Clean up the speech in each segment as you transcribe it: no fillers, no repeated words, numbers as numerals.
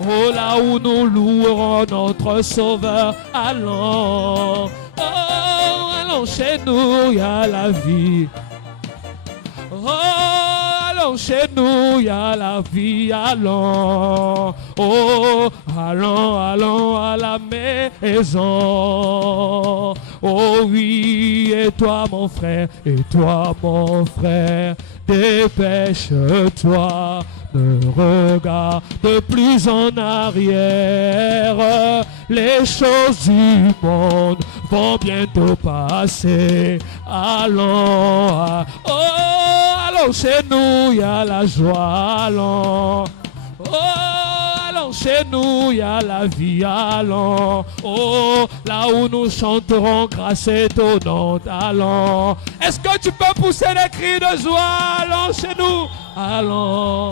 Oh, là où nous louerons notre Sauveur, allons. Oh, allons chez nous, il y a la vie. Oh, allons chez nous, il y a la vie, allons. Oh, allons, allons à la maison. Oh oui, et toi mon frère, dépêche-toi, ne regarde plus en arrière. Les choses du monde vont bientôt passer. Allons, allons chez nous, il y a la joie, allons. Oh, allons chez nous, il y a la vie, allons. Oh, là où nous chanterons grâce étonnante, allons. Est-ce que tu peux pousser des cris de joie? Allons chez nous, allons.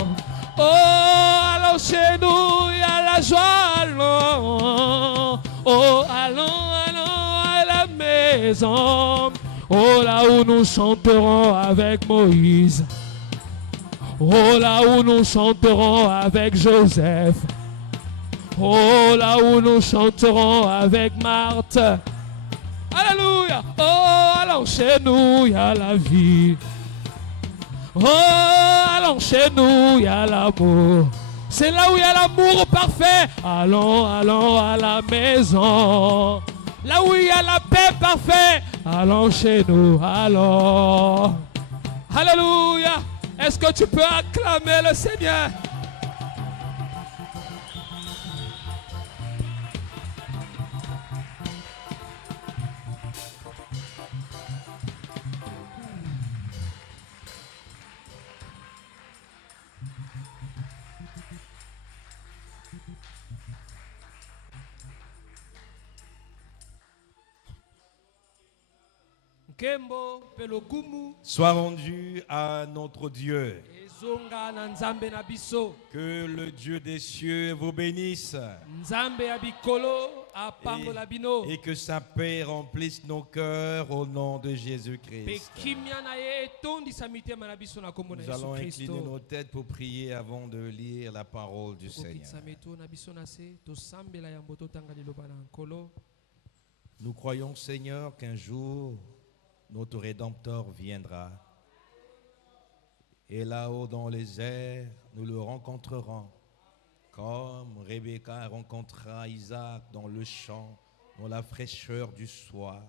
Oh, allons chez nous, il y a la joie, allons. Oh, allons, allons à la maison. Oh, là où nous chanterons avec Moïse. Oh, là où nous chanterons avec Joseph. Oh, là où nous chanterons avec Marthe. Alléluia. Oh, allons chez nous, il y a la vie. Oh, allons chez nous, il y a l'amour. C'est là où il y a l'amour parfait. Allons, allons à la maison. Là où il y a la paix parfaite. Allons chez nous, allons. Alléluia. Est-ce que tu peux acclamer le Seigneur? Soit rendu à notre Dieu. Que le Dieu des cieux vous bénisse. Et que sa paix remplisse nos cœurs au nom de Jésus-Christ. Nous allons incliner nos têtes pour prier avant de lire la parole du Seigneur. Nous croyons, Seigneur, qu'un jour, notre Rédempteur viendra. Et là-haut dans les airs, nous le rencontrerons. Comme Rebecca rencontra Isaac dans le champ, dans la fraîcheur du soir.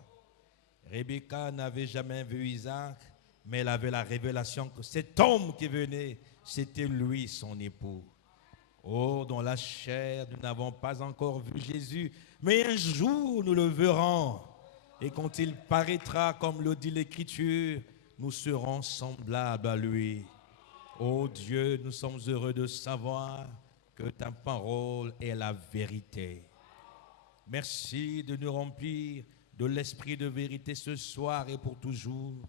Rebecca n'avait jamais vu Isaac, mais elle avait la révélation que cet homme qui venait, c'était lui, son époux. Oh, dans la chair, nous n'avons pas encore vu Jésus, mais un jour nous le verrons. Et quand il paraîtra, comme le dit l'Écriture, nous serons semblables à lui. Oh Dieu, nous sommes heureux de savoir que ta parole est la vérité. Merci de nous remplir de l'esprit de vérité ce soir et pour toujours.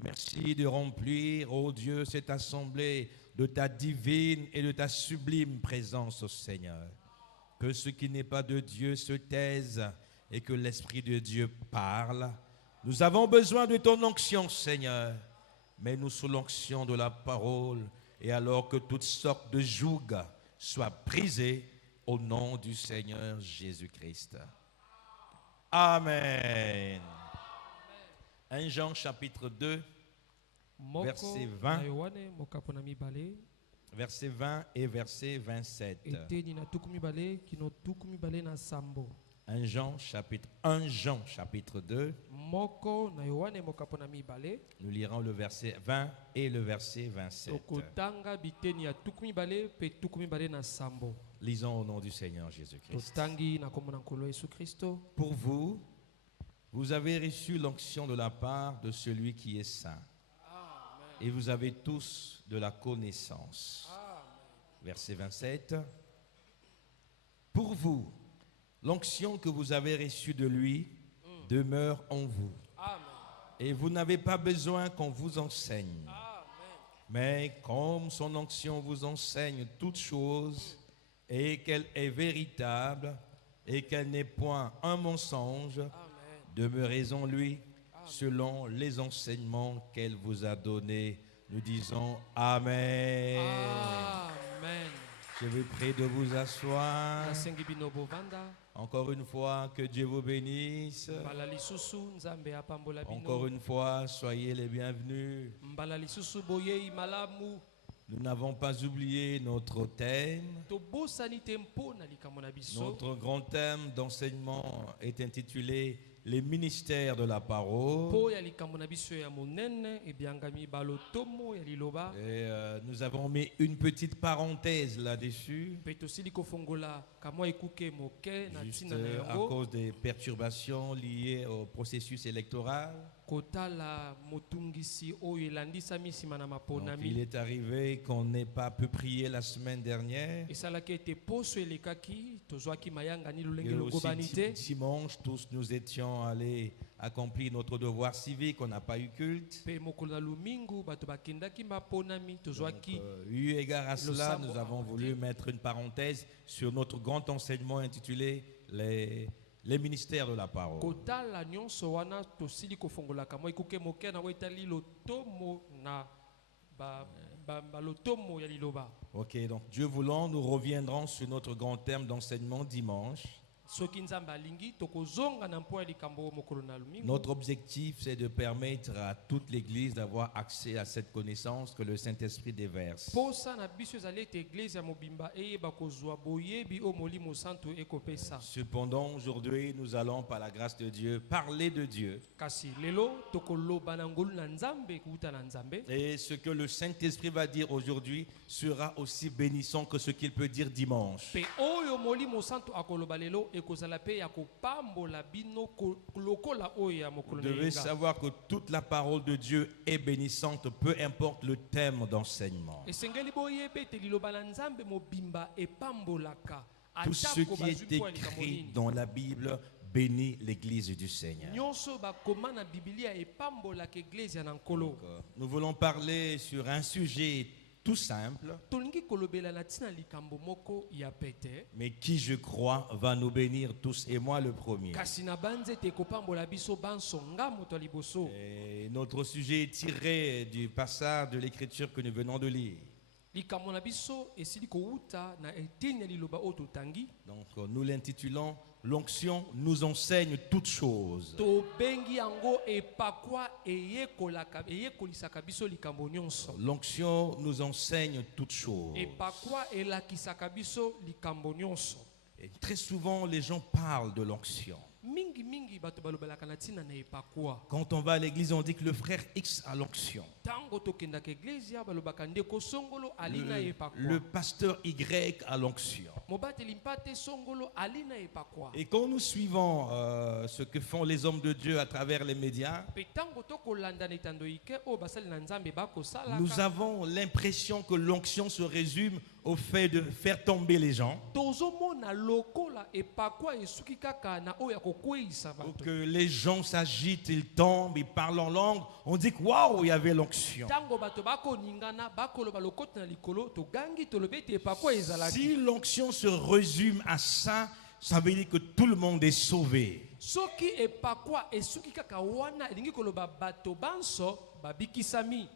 Merci de remplir, oh Dieu, cette assemblée de ta divine et de ta sublime présence, oh Seigneur. Que ce qui n'est pas de Dieu se taise et que l'Esprit de Dieu parle. Nous avons besoin de ton onction, Seigneur. Mets-nous sous l'onction de la parole et alors que toutes sortes de jougs soient brisées au nom du Seigneur Jésus-Christ. Amen. 1 Jean chapitre 2, verset 20. Verset 20 et verset 27. 1 Jean chapitre 2. Nous lirons le verset 20 et le verset 27. Lisons au nom du Seigneur Jésus-Christ. Pour vous, vous avez reçu l'onction de la part de celui qui est saint. Et vous avez tous de la connaissance. Verset 27. Pour vous, l'onction que vous avez reçue de lui demeure en vous. Et vous n'avez pas besoin qu'on vous enseigne. Mais comme son onction vous enseigne toutes choses et qu'elle est véritable et qu'elle n'est point un mensonge, demeurez en lui selon les enseignements qu'elle vous a donnés. Nous disons Amen. Amen. Je vous prie de vous asseoir. nasengi bino bovanda. Encore une fois, que Dieu vous bénisse. Mbala lisusu nzambe apambola bino. Encore une fois, soyez les bienvenus. Mbala lisusu boyei malamu. Nous n'avons pas oublié notre thème. Tobosani te mpona likambo na biso. Notre grand thème d'enseignement est intitulé Les ministères de la parole. Po ya likambo na biso ya monene ebiangami balotomo ya liloba. Et nous avons mis une petite parenthèse là-dessus, Pe tosili kofongola kamwa ekuke moke na juste tina na à yango. cause des perturbations liées au processus électoral. Kotala motungisi oyo elandisami nsima na Donc, maponami. il est arrivé qu'on n'ait pas pu prier la semaine dernière. Esalaki ete poso elekaki tozwaki mayangani lolenge Et logobani aussi te. dimanche, tous nous étions allés accomplir notre devoir civique, on n'a pas eu culte. Pe mokolo na lumingu bato bakendaki maponami Donc, tozwaki. eu égard à cela, sambo nous avons amaté. voulu mettre une parenthèse sur notre grand enseignement intitulé les ministères de la parole. Kotala nyonso wana tosili kofongola kamwa ekuke moke na wetali lotomo na balotomo ya liloba. Ok, donc Dieu voulant, nous reviendrons sur notre grand thème d'enseignement dimanche. Soki nzambe alingi tokozonga na mpo ya likambo mokolo na lumingu. Notre objectif, c'est de permettre à toute l'Église d'avoir accès à cette connaissance que le Saint-Esprit déverse. Posa na biso ezali ete eglize ya mobimba eyeba kozwa boyebi o molimo santo ekopesa. Cependant, aujourd'hui, nous allons, par la grâce de Dieu, parler de Dieu. Kasi lelo tokoloba na ngolu na nzambe kuuta na nzambe. Et ce que le Saint-Esprit va dire aujourd'hui sera aussi bénissant que ce qu'il peut dire dimanche. Pe oyo molimo santo akoloba lelo ekozala pe ya kopambola bino lokola oyo ya Vous mokolo na devez yenga. savoir que toute la parole de Dieu est bénissante, peu importe le thème d'enseignement. Esengeli boyeba ete liloba na nzambe mobimba epambolaka. Tout ce Atako qui bazwi est mpo ya likambo écrit nini. dans la Bible bénit l'Église du Seigneur. Nyonso bakoma na Biblia epambolaka eglize ya na nkolo. Nous voulons parler sur un sujet tout simple, Tolingi kolobela na tina likambo moko ya pete. mais qui, je crois, va nous bénir tous, et moi le premier. Kasi na banze te kopambola biso bansonga moto ya liboso. Et notre sujet est tiré du passage de l'Écriture que nous venons de lire. Likambo na biso esili kouta na eteni ya liloba oyo totangi. Donc, nous l'intitulons « L'onction nous enseigne toutes choses ». Tobengi yango epakwa eyekolisaka biso likambo nyonso. L'onction nous enseigne toutes choses. Epakwa elakisaka biso likambo nyonso. Et très souvent, les gens parlent de l'onction. Mingi bato balobelaka na tina na epakwa. Quand on va à l'église, on dit que le frère X a l'onction. Tango tokendaka eglise balobaka ndeko songolo alina epakwa. Le pasteur Y a l'onction. Mobateli mpate songolo alina epakwa. Et quand nous suivons ce que font les hommes de Dieu à travers les médias, Pe tango tokolanda na etando ike oyo basali na nzambe bakosalaka. nous avons l'impression que l'onction se résume au fait de faire tomber les gens, Tozomona lokola epakwa esuki kaka na oyo ya kokweyisa pour bato. que les gens s'agitent, ils tombent, ils parlent en langue. On dit que waouh, il y avait l'onction. Tango bato bakoningana bakoloba lokota na likolo togangi tolobi ete epakwa ezalaki. Si l'onction se résume à ça, ça veut dire que tout le monde est sauvé. Soki epakwa esuki kaka wana elingi koloba bato banso babikisami.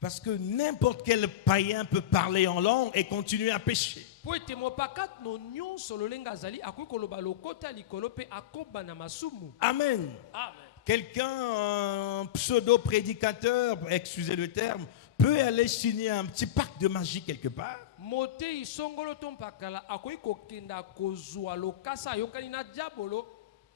Parce que n'importe quel païen peut parler en langue et continuer à pécher. Po ete mopakat no nyonso lolenga azali akoki koloba lokota likolo pe akoba na masumu. Amen. Amen. Quelqu'un, un pseudo-prédicateur, excusez le terme, peut aller signer un petit pacte de magie quelque part. Motei songolo to mpakala akoki kokenda kozwa lokasa ayokani na diabolo.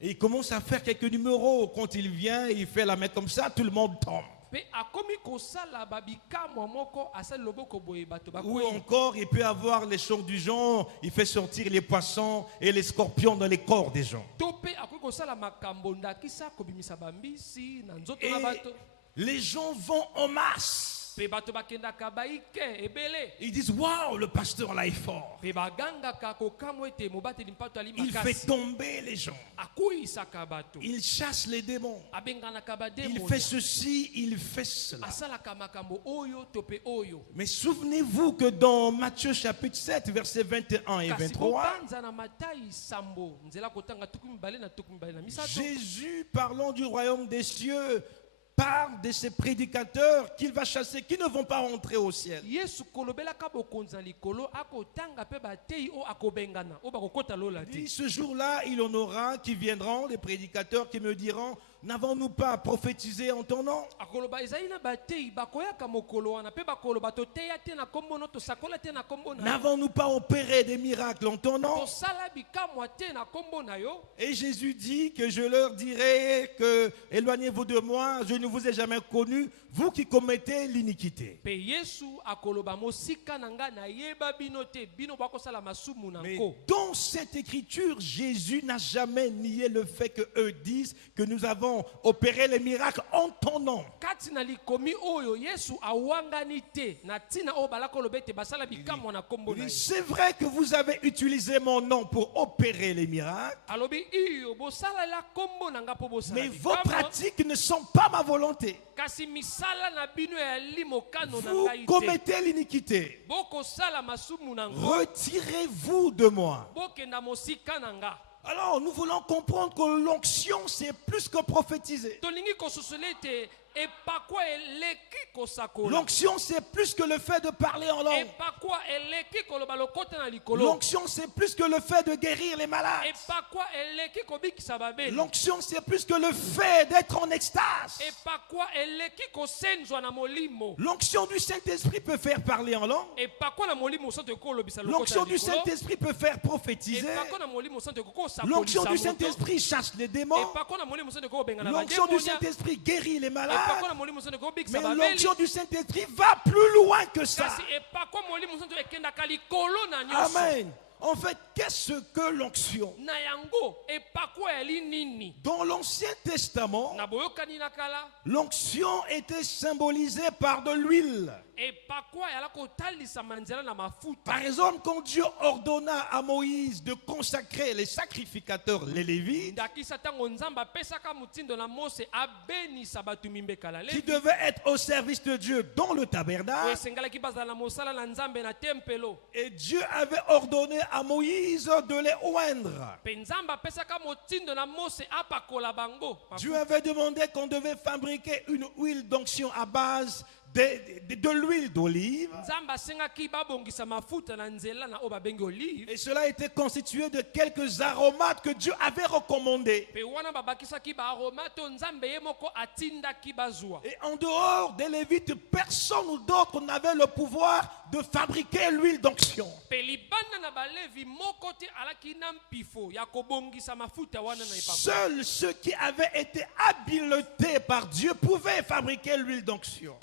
Et il commence à faire quelques numéros. Quand il vient, il fait la main comme ça, tout le monde tombe. Pe akomi kosala babikamwa moko asali loboko boye bato Ou bakoyi. encore, il peut avoir les choses du genre, il fait sortir les poissons et les scorpions dans les corps des gens. To pe akoki kosala makambo ndakisa kobimisa bambisi na nzoto Et na bato. les gens vont en masse. Pe bato bakendaka baike ebele. Ils disent, waouh, le pasteur là est fort. Pe bagangaka kokamwa ete mobateli mpato ali Il fait makasi. tomber les gens. Akuyisaka bato. Il chasse les démons. Abenganaka Il bademo. fait ceci, il fait cela. Asalaka makambo oyo to pe oyo. Mais souvenez-vous que dans Matthieu chapitre 7, versets 21 et Kasi 23, kobanza na Matayi sambo nzela kotanga tukumi bale na tukumi bale na misato. Jésus, parlant du royaume des cieux, parle de ces prédicateurs qu'il va chasser, qui ne vont pas rentrer au ciel. Dit Ce jour-là, il en aura qui viendront, des prédicateurs qui me diront, n'avons-nous pas prophétisé en ton nom? N'avons-nous pas opéré des miracles en ton nom? Et Jésus dit que je leur dirai que éloignez-vous de moi, je ne vous ai jamais connu, vous qui commettez l'iniquité. Mais dans cette écriture, Jésus n'a jamais nié le fait qu'eux disent que nous avons opéré les miracles en ton nom. C'est vrai que vous avez utilisé mon nom pour opérer les miracles, mais vos pratiques ne sont pas ma volonté. Vous commettez l'iniquité. Retirez-vous de moi. Alors nous voulons comprendre que l'onction c'est plus que prophétiser. L'onction c'est plus que le fait de parler en langue. L'onction c'est plus que le fait de guérir les malades. L'onction c'est plus que le fait d'être en extase. L'onction du Saint-Esprit peut faire parler en langue. L'onction du Saint-Esprit peut faire prophétiser. L'onction du Saint-Esprit chasse les démons. L'onction du Saint-Esprit guérit les malades. Mais l'onction du Saint-Esprit va plus loin que ça. Amen. En fait, qu'est-ce que l'onction? Dans l'Ancien Testament, l'onction était symbolisée par de l'huile. Par exemple, quand Dieu ordonna à Moïse de consacrer les sacrificateurs, les Lévites, qui devaient être au service de Dieu dans le tabernacle, et Dieu avait ordonné à Moïse de les oindre. Dieu avait demandé qu'on devait fabriquer une huile d'onction à base de l'huile d'olive. Et cela était constitué de quelques aromates que Dieu avait recommandés. Et en dehors des Lévites, personne d'autre n'avait le pouvoir de fabriquer l'huile d'onction. Seuls ceux qui avaient été habilités par Dieu pouvaient fabriquer l'huile d'onction.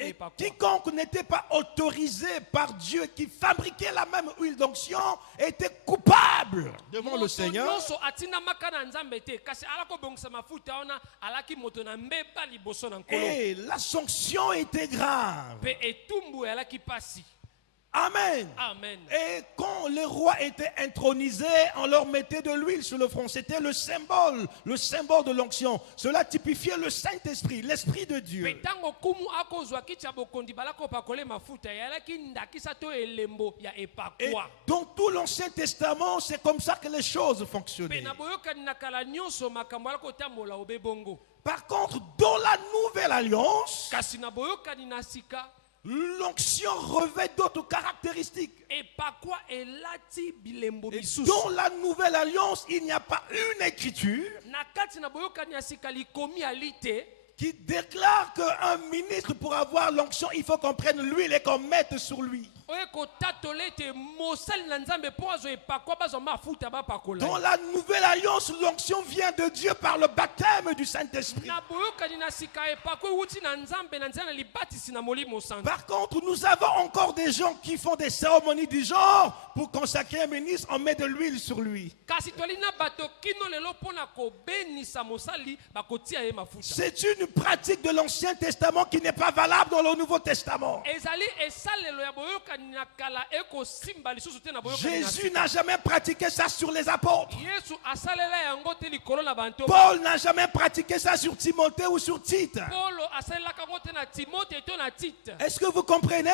Et quiconque n'était pas autorisé par Dieu, qui fabriquait la même huile d'onction, était coupable devant le Seigneur. Et la sanction était grave. Amen. Amen. Et quand les rois étaient intronisés, on leur mettait de l'huile sur le front. C'était le symbole de l'onction. Cela typifiait le Saint-Esprit, l'Esprit de Dieu. Et dans tout l'Ancien Testament, c'est comme ça que les choses fonctionnaient. Par contre, dans la Nouvelle Alliance, l'onction revêt d'autres caractéristiques. Et dans la Nouvelle Alliance, il n'y a pas une écriture qui déclare qu'un ministre, pour avoir l'onction, il faut qu'on prenne l'huile et qu'on mette sur lui. Dans la Nouvelle Alliance, l'onction vient de Dieu par le baptême du Saint-Esprit. Par contre, nous avons encore des gens qui font des cérémonies du genre. Pour consacrer un ministre, on met de l'huile sur lui. C'est une pratique de l'Ancien Testament qui n'est pas valable dans le Nouveau Testament. Jésus n'a jamais pratiqué ça sur les apôtres. Paul n'a jamais pratiqué ça sur Timothée ou sur Tite. Est-ce que vous comprenez?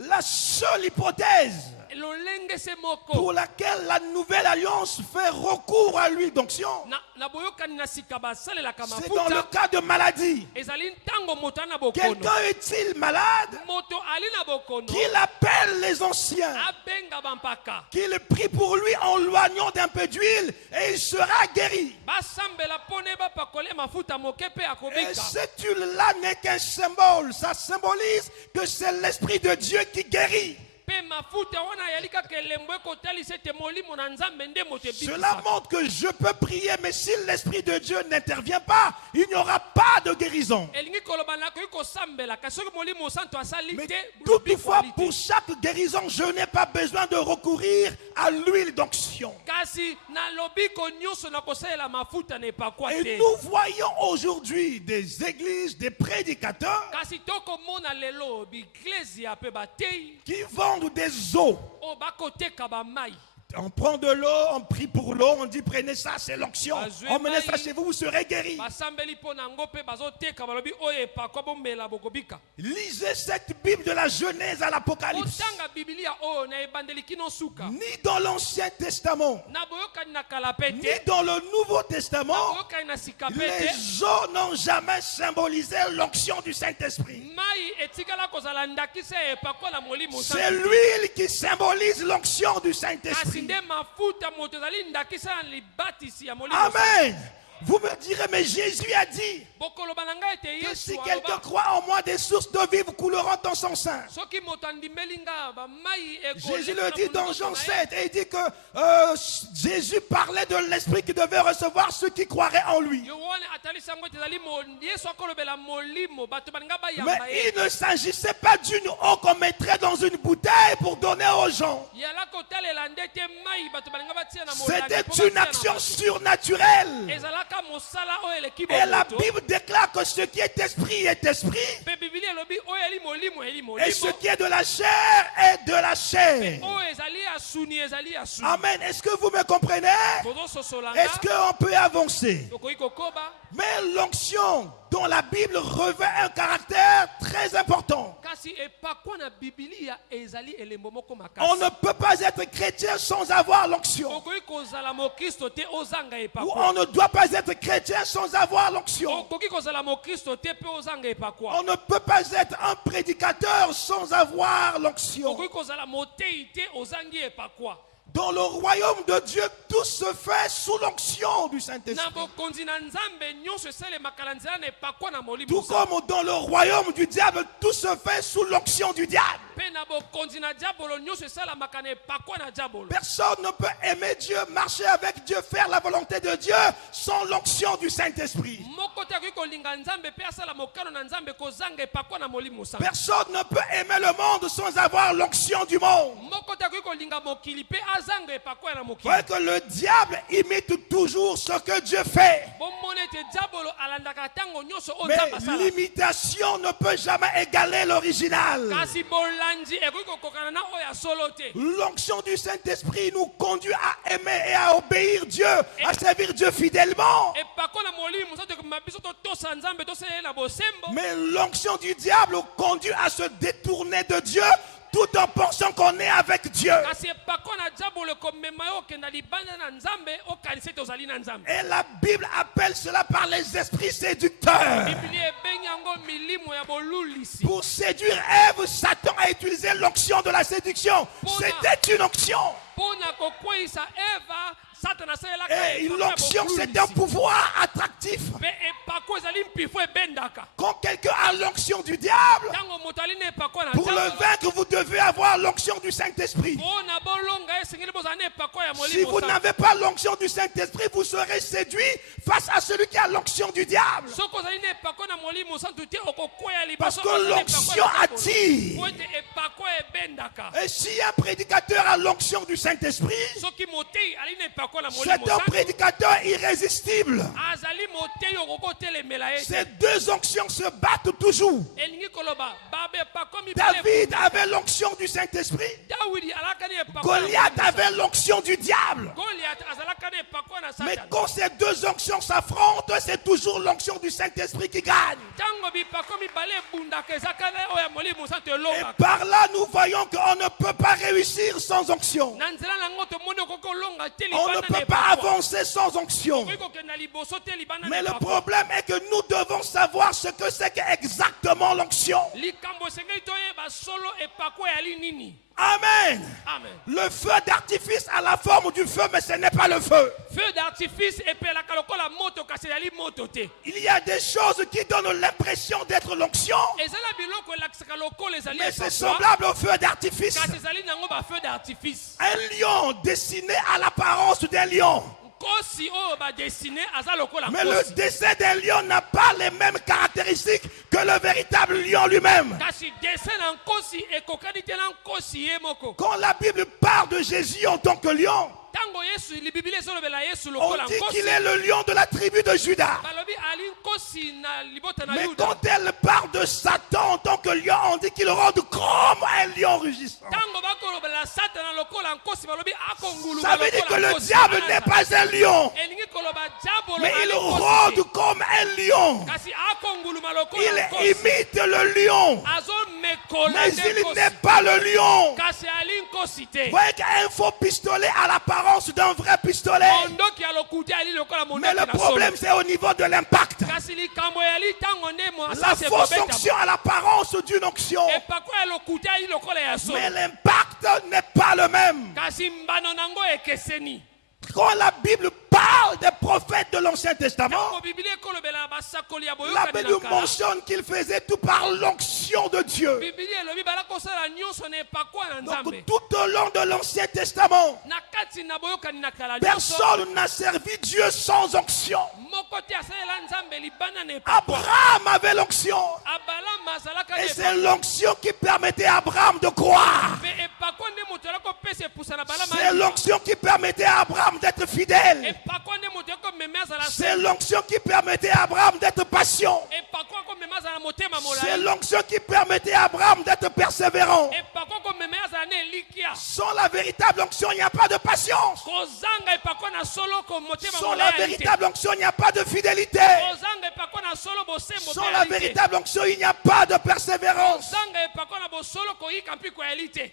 La seule hypothèse lolenge se moko pour laquelle la nouvelle alliance fait recours à l'huile d'onction. na boyokani na sika basalelaka C'est dans le mafuta cas de maladie. ezali ntango moto ali na bokono Quelqu'un est-il malade? moto ali na bokono Qu'il appelle les anciens, abenga bampaka qu'il prie pour lui en loignant d'un peu d'huile et il sera guéri. basambela pone bapakole mafuta moke pe Et akobika cette huile-là n'est qu'un symbole. Ça symbolise que c'est l'Esprit de Dieu qui guérit. pe mafuta wana yali kaka elembo ekotalisa ete molimo na nzambe nde moto Cela ebikisaka montre que je peux prier, mais si l'Esprit de Dieu n'intervient pas, il n'y aura pas de guérison. elingi koloba nakoki kosambela kasi soki molimo santo asali Mais te toutefois, bikoli te. pour chaque guérison, je n'ai pas besoin de recourir à l'huile d'onction. kasi na lobiko nyonso na kosalela mafuta na epakwa Et te nous voyons aujourd'hui des églises, des prédicateurs kasi tokomona lelo biklezia mpe batei qui vendent des eaux. oyo bakoteka bamai On prend de l'eau, on prie pour l'eau, on dit prenez ça, c'est l'onction. Emmenez ça chez vous, vous serez guéris. basambeli mpo na yango mpe bazoteka balobi oyo epakwa bomela bokobika Lisez cette Bible de la Genèse à l'Apocalypse. kotanga bibilia oyo na ebandeli kino suka Ni dans l'Ancien Testament, na boyokani na kala pe ni te dans le Nouveau na Testament, boyokani na sika pe te les eaux n'ont jamais symbolisé l'onction du Saint-Esprit. mai etikala kozala ndakisa ya epakwa na molimo C'est santo l'huile qui symbolise l'onction du kasi Saint-Esprit. nde mafuta moto ezali ndakisa na libatisi ya molimo Amen. Vous me direz, mais Jésus a dit bokoloba na ngai ete que yesu si quelqu'un aloba croit en moi, des sources d'eau vive couleront dans son sein. soki moto andimeli nga bamai Jésus le dit dans Jean 7 et il dit que Jésus parlait de l'esprit qui devait recevoir ceux qui croiraient en lui. yohane atalisi yango ete ezali yesu akolobela molimo bato balinga bayamba Mais ye il ne s'agissait pas d'une eau qu'on mettrait dans une bouteille pour donner aux gens. yala kotalela nde te mai bato balinga batia na molangi mpo C'était batia une na action bato. surnaturelle. ezalaka mosala oyo eleki Et la bomoto Bible déclare que ce qui est esprit est esprit mpe bibili elobi oyo eli molimo eli et ce molimo qui est de la chair est de la chair. oyo ezali ya suni ezali ya suni Amen. Est-ce que vous me comprenez? bozososolanga Est-ce qu'on peut avancer? tokoki kokoba Mais l'onction dans la Bible revêt un caractère très important. kasi epakwa na bibilia ezali elembo moko On makasi ne peut pas être chrétien sans avoir l'onction. okoki kozala mokristo te ozanga Ou epakwa on ne doit pas être chrétien sans avoir l'onction. okoki kozala mokristo te mpe ozanga epakwa On ne peut pas être un prédicateur sans avoir l'onction. okoki kozala motei te ozangi epakwa Dans le royaume de Dieu, tout se fait sous l'onction du na Saint-Esprit. bokonzi na nzambe nyonso esalemaka na nzela na epakwa na molimo Tout comme dans le royaume du diable, tout se fait sous l'onction du diable. mpe na bokonzi na diabolo nyonso esalamaka na epakwa na diabolo Personne ne peut aimer Dieu, marcher avec Dieu, faire la volonté de Dieu sans l'onction du Saint-Esprit. moko te akoki kolinga nzambe mpe asala mokano na nzambe kozanga epakwa na molimo santo Personne ne peut aimer le monde sans avoir l'onction du monde. moko te akoki kolinga mokili mpe azanga epakwa na Vous mokili voyez que le diable imite toujours ce que Dieu fait. bomona ete diabolo alandaka ntango nyonso oyo Mais nzambe asala l'imitation ne peut jamais égaler l'original. kasi bolandi ekoki kokokana na oyo ya solo te L'onction du Saint-Esprit nous conduit à aimer et à obéir Dieu, à servir Dieu fidèlement. epakwa na molimo santo ekomema biso totosa nzambe tosaleli na bosembo Mais l'onction du diable conduit à se détourner de Dieu tout en pensant qu'on est avec Dieu. kasi epakwa na diabolo ekomema yo okenda libanda na nzambe okanisa ete ozali na nzambe Et la Bible appelle cela par les esprits séducteurs. biblia ebengi yango milimo ya bolulisi Pour séduire Ève, Satan a utilisé l'onction de la séduction. C'était une onction. mpo na kokweyisa eva satana asalelaka Et epakwa ya l'onction, c'est un bolulisi. pouvoir attractif. mpe epakwa ezali mpifo ebendaka Quand quelqu'un a l'onction du diable, ntango moto ali na epakwa na pour le diabolo vaincre, vous devez avoir l'onction du Saint-Esprit. mpo na bolonga ye esengeli bozala na epakwa ya Si molimo vous santo n'avez pas l'onction du Saint-Esprit, vous serez séduit face à celui qui a l'onction du diable. soki ozali na epakwa na molimo santo te okokwea Parce liboso que l'onction attire. po ete epakwa ebendaka Et si un prédicateur a l'onction du Saint-Esprit, soki motei ali na epakwa na molimo c'est un santo prédicateur irrésistible. azali motei okokotelemela ye Ces deux onctions se battent toujours. elingi koloba David avait l'onction du Saint-Esprit. Goliath avait l'onction du diable. Mais quand ces deux onctions s'affrontent, c'est toujours l'onction du Saint-Esprit qui gagne. Et par là, nous voyons qu'on ne peut pas réussir sans onction. On ne peut pas avancer sans onction. Mais le problème est que nous devons savoir ce que c'est exactement l'onction. Amen. Amen. Le feu d'artifice a la forme du feu, mais ce n'est pas le feu. Feu d'artifice et il y a des choses qui donnent l'impression d'être l'onction, mais c'est semblable au feu d'artifice. Un lion dessiné à l'apparence d'un lion, mais le dessin d'un lion n'a pas les mêmes caractéristiques que le véritable lion lui-même. Quand la Bible parle de Jésus en tant que lion, on dit qu'il est le lion de la tribu de Juda. Mais quand elle parle de Satan en tant que lion, on dit qu'il rôde comme un lion rugissant. Ça veut dire que le diable n'est pas un lion, mais il rôde comme un lion. Il imite le lion, mais il n'est pas le lion. Vous voyez qu'un faux pistolet a l'apparence d'un vrai pistolet, mais le problème c'est au niveau de l'impact. La fausse onction a l'apparence d'une onction, mais l'impact n'est pas le même. Quand la Bible parle des prophètes de l'Ancien Testament, la Bible mentionne qu'ils faisaient tout par l'onction de Dieu. Donc tout au long de l'Ancien Testament, personne n'a servi Dieu sans onction. Abraham avait l'onction, et c'est l'onction qui permettait à Abraham de croire. C'est l'onction qui permettait à Abraham d'être fidèle. C'est l'onction qui permettait à Abraham d'être patient. C'est l'onction qui permettait à Abraham d'être persévérant. Sans la véritable onction, il n'y a pas de patience. Sans la véritable onction, il n'y a pas de fidélité. Sans la véritable onction, il n'y a pas de persévérance.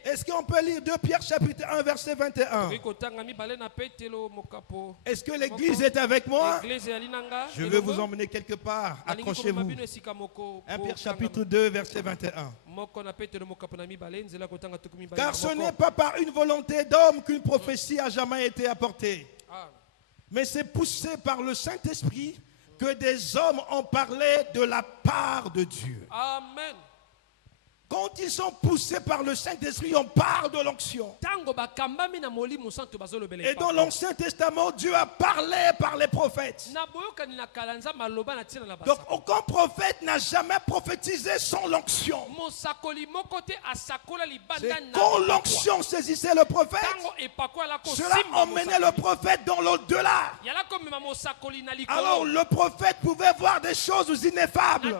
Est-ce qu'on peut lire 2 Pierre chapitre 1 verset 21? Est-ce que l'église est avec moi? Je vais vous emmener quelque part. Accrochez-vous. 1 Pierre chapitre 2 verset 21. Car ce n'est pas par une volonté d'homme qu'une prophétie a jamais été apportée, mais c'est poussé par le Saint-Esprit que des hommes ont parlé de la part de Dieu. Amen. Quand ils sont poussés par le Saint-Esprit, on parle de l'onction. Et dans l'Ancien Testament, Dieu a parlé par les prophètes. Donc aucun prophète n'a jamais prophétisé sans l'onction. C'est quand l'onction saisissait le prophète, cela emmenait le prophète dans l'au-delà. Alors le prophète pouvait voir des choses ineffables.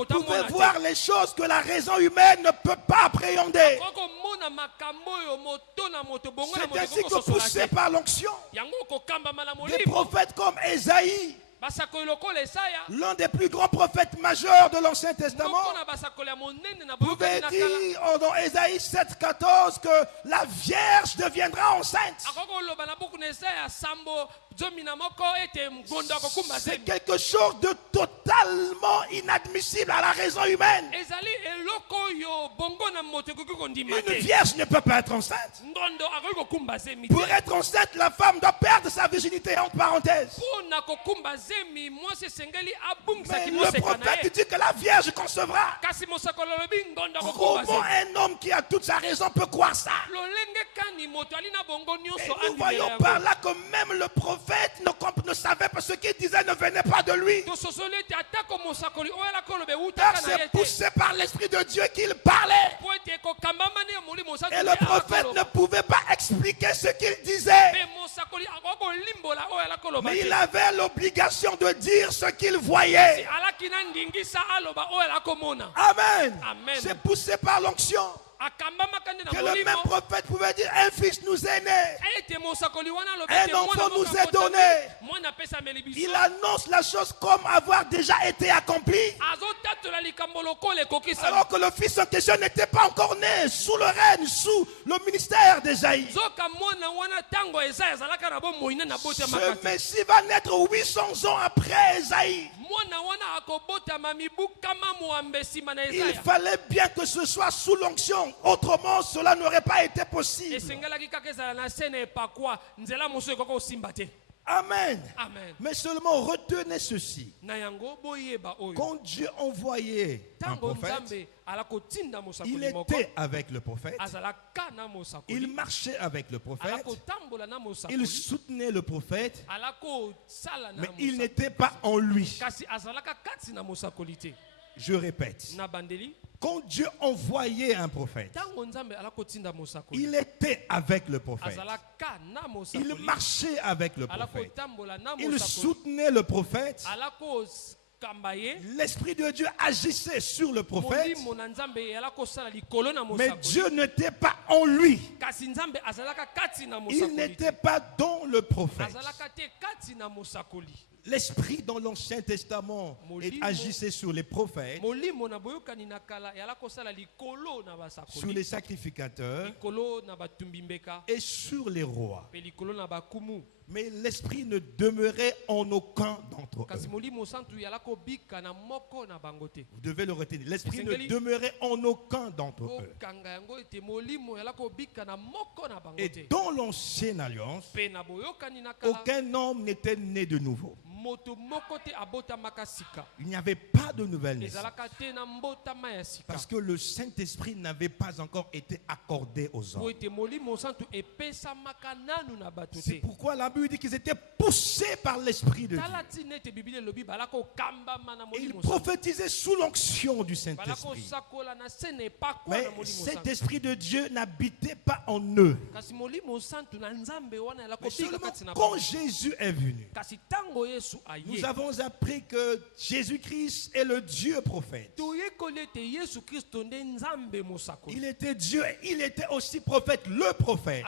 Il pouvait voir les choses que la raison humaine ne peut pas appréhender. C'est ainsi que, poussé par l'onction, des prophètes comme Ésaïe, l'un des plus grands prophètes majeurs de l'Ancien Testament, pouvait dire dans Ésaïe 7,14 que la Vierge deviendra enceinte. C'est quelque chose de totalement inadmissible à la raison humaine. Une vierge ne peut pas être enceinte. Pour être enceinte, la femme doit perdre sa virginité, entre parenthèses. Mais le prophète dit que la vierge concevra. Comment un homme qui a toute sa raison peut croire ça? Et nous voyons par là que même le prophète ne savait pas ce qu'il disait, ne venait pas de lui. Car c'est poussé par l'Esprit de Dieu qu'il parlait. Et le prophète ne pouvait pas expliquer ce qu'il disait. Mais il avait l'obligation de dire ce qu'il voyait. Amen. C'est poussé par l'onction. Que le même prophète pouvait dire, un fils nous est né, un enfant nous est donné. Il annonce la chose comme avoir déjà été accomplie, alors que le fils en question n'était pas encore né sous le règne, sous le ministère d'Ésaïe. Ce Messie va naître 800 ans après Ésaïe. Il fallait bien que ce soit sous l'onction. Autrement, cela n'aurait pas été possible. Amen. Amen. Mais seulement retenez ceci. Quand Dieu envoyait un prophète, il était avec le prophète, il marchait avec le prophète, il soutenait le prophète, mais il n'était pas en lui. Je répète. Quand Dieu envoyait un prophète, il était avec le prophète. Il marchait avec le prophète. Il soutenait le prophète. L'Esprit de Dieu agissait sur le prophète. Mais Dieu n'était pas en lui. Il n'était pas dans le prophète. L'Esprit dans l'Ancien Testament agissait sur les prophètes, sur les sacrificateurs et sur les rois. Mais l'Esprit ne demeurait en aucun d'entre eux. Vous devez le retenir. L'Esprit ne demeurait en aucun d'entre eux. Et dans l'Ancienne Alliance, aucun homme n'était né de nouveau. Il n'y avait pas de nouvelle naissance. Parce que le Saint-Esprit n'avait pas encore été accordé aux hommes. C'est pourquoi la Bible dit qu'ils étaient poussés par l'Esprit de Dieu. Ils prophétisaient sous l'onction du Saint-Esprit. Mais cet Esprit de Dieu n'habitait pas en eux. Mais seulement quand Jésus est venu, nous avons appris que Jésus-Christ est le Dieu prophète. Il était Dieu et il était aussi prophète, le prophète.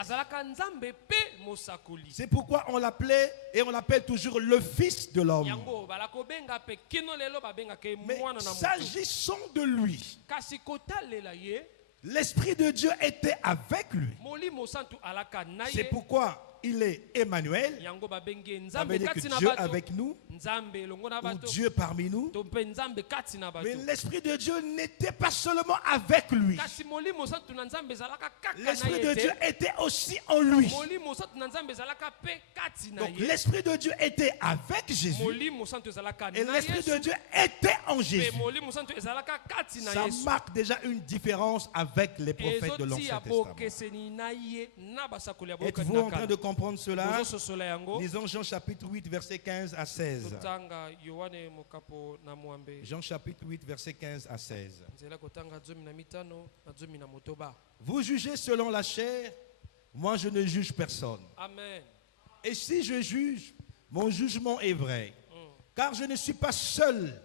C'est pourquoi on l'appelait et on l'appelle toujours le Fils de l'homme. Mais s'agissant de lui, l'Esprit de Dieu était avec lui. C'est pourquoi il est Emmanuel, ça veut dire que Dieu avec nous, ou Dieu parmi nous. Mais l'Esprit de Dieu n'était pas seulement avec lui. L'Esprit de Dieu était aussi en lui. Donc l'Esprit de Dieu était avec Jésus et l'Esprit de Dieu était en Jésus. Ça marque déjà une différence avec les prophètes de l'Ancien Testament. Êtes-vous en train de comprendre cela? Lisons Jean chapitre 8 verset 15 à 16. Jean chapitre 8 verset 15 à 16. Vous jugez selon la chair, moi je ne juge personne. Amen. Et si je juge, mon jugement est vrai. Car je ne suis pas seul,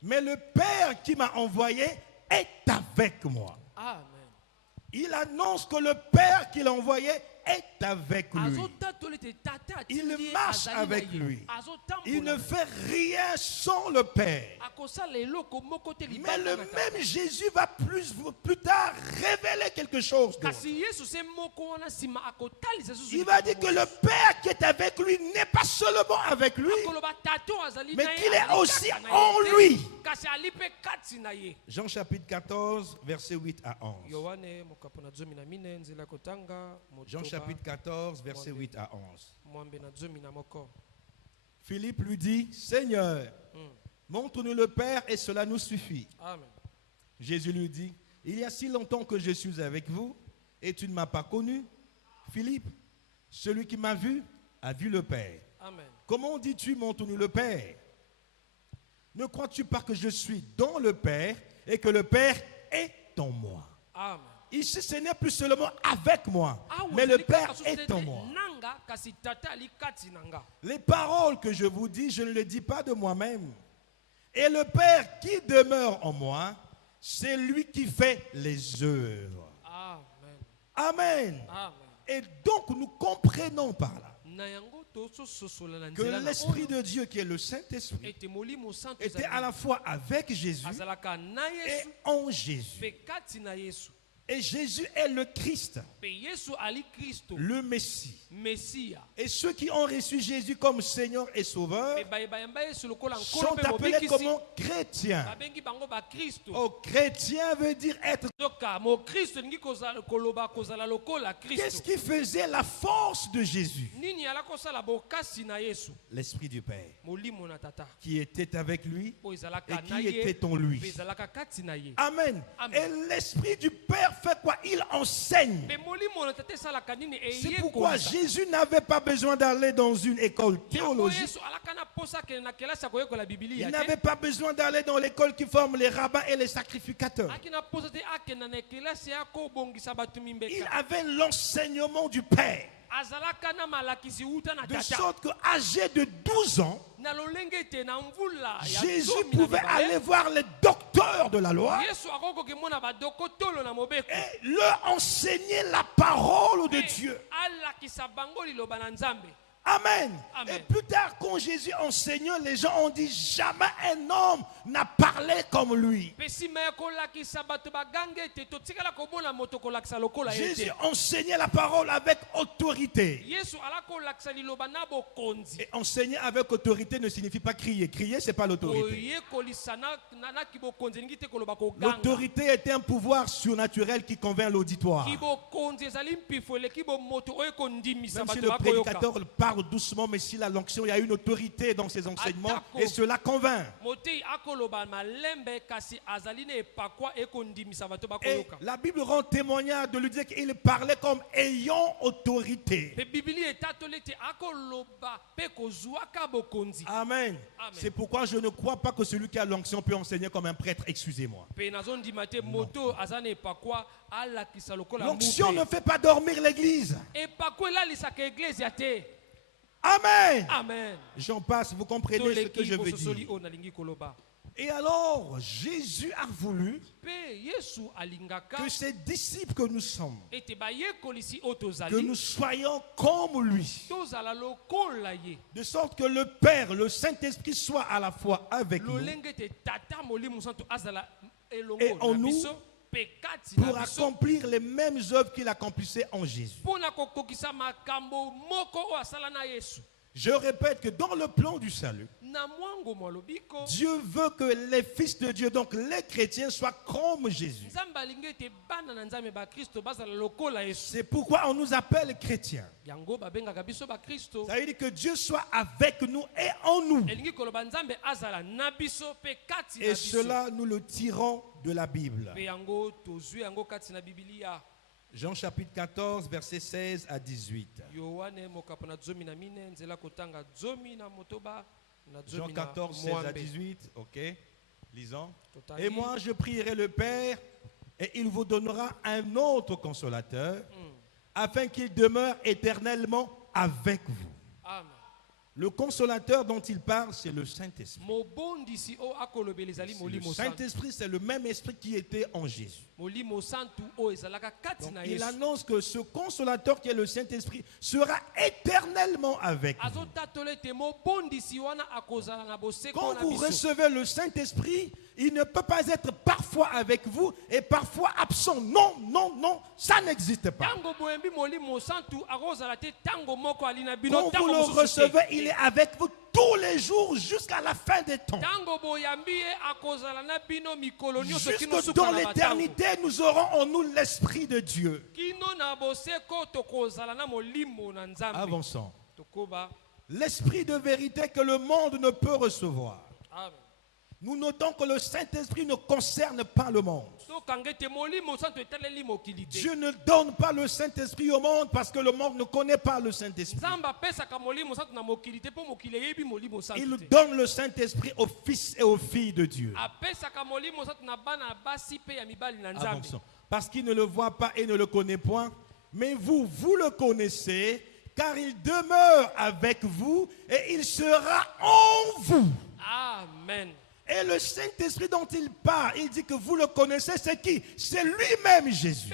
mais le Père qui m'a envoyé est avec moi. Amen. Il annonce que le Père qui l'a envoyé est avec lui. Il marche avec lui. Il ne fait rien sans le Père. Mais le même Jésus va plus tard révéler quelque chose d'autre. Il va dire que le Père qui est avec lui n'est pas seulement avec lui, mais qu'il est aussi en lui. Jean chapitre 14, verset 8 à 11. Jean chapitre 14, verset 8 à 11. Philippe lui dit, Seigneur, montre-nous le Père et cela nous suffit. Amen. Jésus lui dit, il y a si longtemps que je suis avec vous et tu ne m'as pas connu. Philippe, celui qui m'a vu a vu le Père. Amen. Comment dis-tu, montre-nous le Père? Ne crois-tu pas que je suis dans le Père et que le Père est en moi? Ici, ce n'est plus seulement avec moi, mais le Père est en moi. Les paroles que je vous dis, je ne les dis pas de moi-même. Et le Père qui demeure en moi, c'est lui qui fait les œuvres. Amen. Amen. Et donc nous comprenons par là que l'Esprit de Dieu, qui est le Saint-Esprit, était à la fois avec Jésus et en Jésus. Et Jésus est le Christ, le Messie. Et ceux qui ont reçu Jésus comme Seigneur et Sauveur sont appelés comment? Chrétiens. Oh, chrétien veut dire être. Qu'est-ce qui faisait la force de Jésus? L'Esprit du Père qui était avec lui et qui était en lui. Amen. Et l'Esprit du Père fait quoi? Il enseigne. C'est pourquoi Jésus n'avait pas besoin d'aller dans une école théologique. Il n'avait pas besoin d'aller dans l'école qui forme les rabbins et les sacrificateurs. Il avait l'enseignement du Père. De sorte qu'âgé de 12 ans, Jésus pouvait aller voir les docteurs de la loi et leur enseigner la parole de Dieu. Amen. Amen. Et plus tard, quand Jésus enseignait, les gens ont dit jamais un homme n'a parlé comme lui. Jésus enseignait la parole avec autorité. Et enseigner avec autorité ne signifie pas crier. Crier, ce n'est pas l'autorité. L'autorité est un pouvoir surnaturel qui convainc l'auditoire. Même si le prédicateur parle doucement, mais si la l'onction, il y a une autorité dans ses enseignements et cela convainc. Et la Bible rend témoignage de lui dire qu'il parlait comme ayant autorité. Amen. C'est pourquoi je ne crois pas que celui qui a l'onction peut enseigner comme un prêtre, excusez-moi. L'onction ne fait pas dormir l'église. Amen. Amen. J'en passe, vous comprenez ce que je veux dire. Et alors, Jésus a voulu que ces disciples que nous sommes, que nous soyons comme lui. De sorte que le Père, le Saint-Esprit soit à la fois avec nous et en nous pour accomplir les mêmes œuvres qu'il accomplissait en Jésus. Je répète que dans le plan du salut, Dieu veut que les fils de Dieu, donc les chrétiens, soient comme Jésus. C'est pourquoi on nous appelle chrétiens. Ça veut dire que Dieu soit avec nous et en nous. Et cela, nous le tirons de la Bible. Jean chapitre 14, versets 16 à 18. Jean 14, 16 à 18. Ok. Lisons. Et moi, je prierai le Père et il vous donnera un autre consolateur afin qu'il demeure éternellement avec vous. Amen. Le consolateur dont il parle, c'est le Saint-Esprit. Le Saint-Esprit, c'est le même esprit qui était en Jésus. Donc, il annonce que ce consolateur qui est le Saint-Esprit sera éternellement avec vous. Quand vous recevez le Saint-Esprit, il ne peut pas être parfois avec vous et parfois absent. Non, non, non, ça n'existe pas. Quand vous le recevez, il est avec vous tous les jours jusqu'à la fin des temps. Jusque dans l'éternité, nous aurons en nous l'Esprit de Dieu. Avançons. L'Esprit de vérité que le monde ne peut recevoir. Amen. Nous notons que le Saint-Esprit ne concerne pas le monde. Dieu ne donne pas le Saint-Esprit au monde parce que le monde ne connaît pas le Saint-Esprit. Il donne le Saint-Esprit aux fils et aux filles de Dieu. Avançons. parce qu'il ne le voit pas et ne le connaît point. Mais vous, vous le connaissez, car il demeure avec vous et il sera en vous. Amen. Et le Saint-Esprit dont il parle, il dit que vous le connaissez, c'est qui? C'est lui-même Jésus.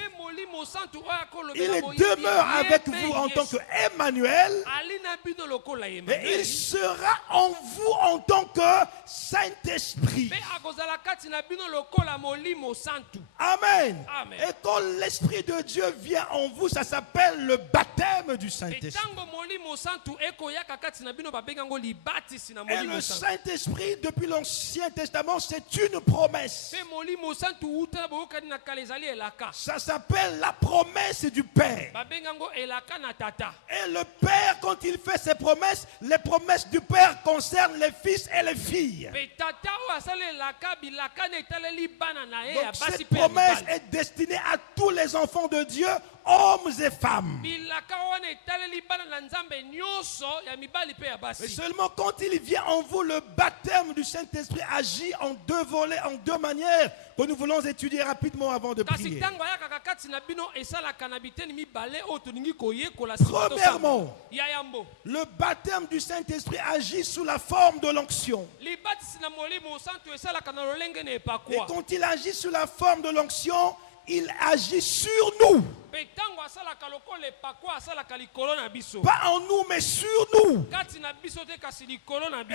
Il demeure avec vous en tant qu'Emmanuel et il sera en vous en tant que Saint-Esprit. Amen. Amen. Et quand l'Esprit de Dieu vient en vous, ça s'appelle le baptême du Saint-Esprit. Et le Saint-Esprit, depuis l'Ancien Testament, c'est une promesse. Ça s'appelle la promesse du Père. Et le Père, quand il fait ses promesses, les promesses du Père concernent les fils et les filles. Donc cette promesse est destinée à tous les enfants de Dieu, hommes et femmes. Mais seulement quand il vient en vous, le baptême du Saint-Esprit agit en deux volets, en deux manières que nous voulons étudier rapidement avant de prier. Premièrement, le baptême du Saint-Esprit agit sous la forme de l'onction. Et quand il agit sous la forme de l'onction, il agit sur nous. Pas en nous, mais sur nous.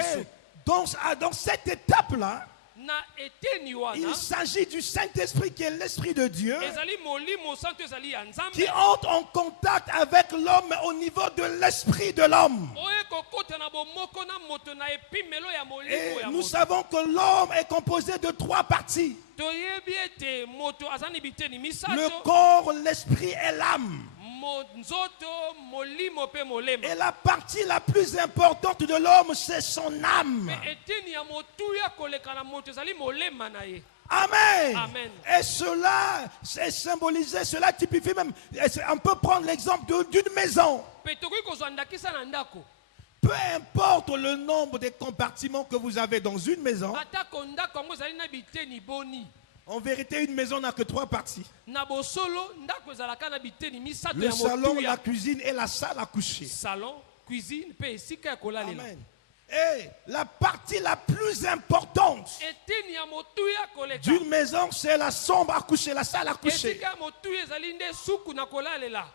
Et dans cette étape-là, il s'agit du Saint-Esprit qui est l'Esprit de Dieu qui entre en contact avec l'homme au niveau de l'esprit de l'homme. Et nous savons que l'homme est composé de trois parties: le corps, l'esprit et l'âme. Et la partie la plus importante de l'homme, c'est son âme. Amen. Amen. Et cela, c'est symbolisé, cela typifie même. On peut prendre l'exemple d'une maison. Peu importe le nombre de compartiments que vous avez dans une maison, en vérité, une maison n'a que trois parties: le salon, la cuisine et la salle à coucher. Amen. Et la partie la plus importante d'une maison, c'est la chambre à coucher, la salle à coucher.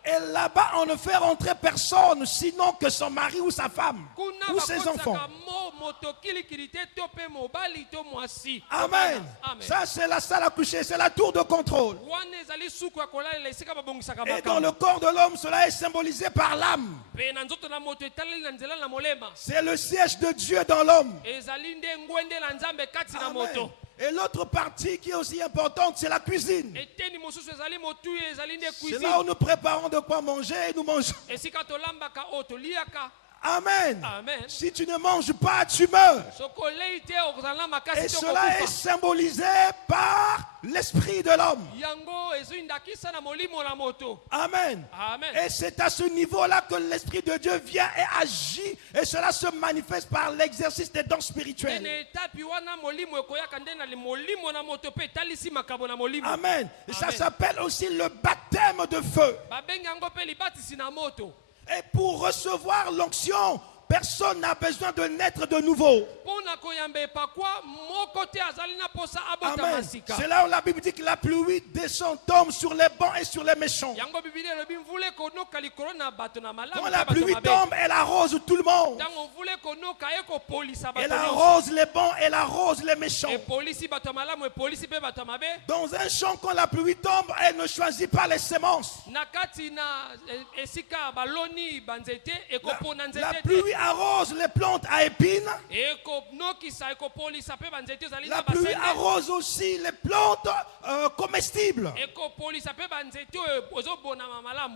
Et là-bas, on ne fait rentrer personne, sinon que son mari ou sa femme ou ses enfants. Amen. Ça, c'est la salle à coucher, c'est la tour de contrôle. Et dans le corps de l'homme, cela est symbolisé par l'âme. C'est le siège de Dieu dans l'homme. Amen. Et l'autre partie qui est aussi importante, c'est la cuisine. C'est là où nous préparons de quoi manger et nous mangeons. Amen. Amen. Si tu ne manges pas, tu meurs. Et cela est symbolisé par l'esprit de l'homme. Amen. Amen. Et c'est à ce niveau-là que l'Esprit de Dieu vient et agit. Et cela se manifeste par l'exercice des dons spirituels. Amen. Et ça s'appelle aussi le baptême de feu. Et pour recevoir l'onction, personne n'a besoin de naître de nouveau. Amen. C'est là où la Bible dit que la pluie descend, tombe sur les bons et sur les méchants. Quand la pluie tombe, elle arrose tout le monde. Elle arrose les bons, elle arrose les méchants. Dans un champ, quand la pluie tombe, elle ne choisit pas les semences. La pluie arrose les plantes à épines. La pluie arrose aussi les plantes comestibles.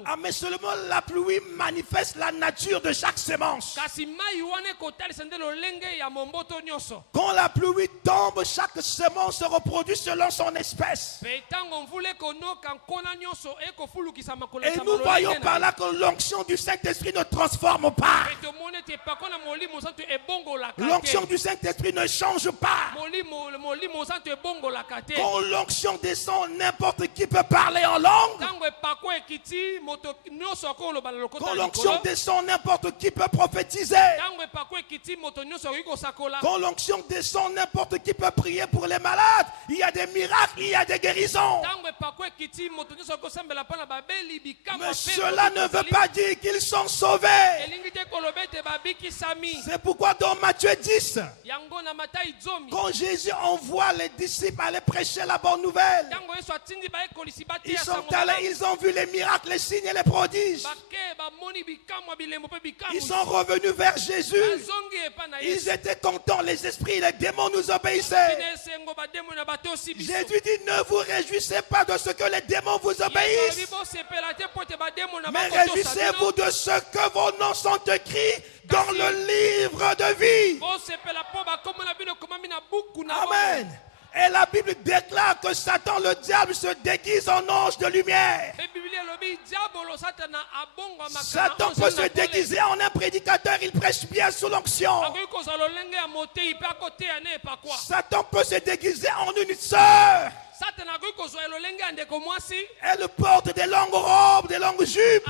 Ah, mais seulement la pluie manifeste la nature de chaque semence. Quand la pluie tombe, chaque semence se reproduit selon son espèce. Et nous voyons par là que l'onction du Saint-Esprit ne transforme pas. L'onction du Saint-Esprit ne change pas. Quand l'onction descend, n'importe qui peut parler en langue. Quand l'onction descend, n'importe qui peut prophétiser. Quand l'onction descend, n'importe qui peut prier pour les malades. Il y a des miracles, il y a des guérisons. Mais cela ne veut pas dire qu'ils sont sauvés. C'est pourquoi dans Matthieu 10, quand Jésus envoie les disciples aller prêcher la bonne nouvelle, ils sont allés, ils ont vu les miracles, les signes et les prodiges. Ils sont revenus vers Jésus. Ils étaient contents, les esprits et les démons nous obéissaient. Jésus dit, ne vous réjouissez pas de ce que les démons vous obéissent, mais réjouissez-vous de ce que vos noms sont écrits dans le livre de vie. Amen. Et la Bible déclare que Satan, le diable, se déguise en ange de lumière. Satan peut se déguiser en un prédicateur, il prêche bien sous l'onction. Satan peut se déguiser en une sœur. Elle porte des longues robes, des longues jupes.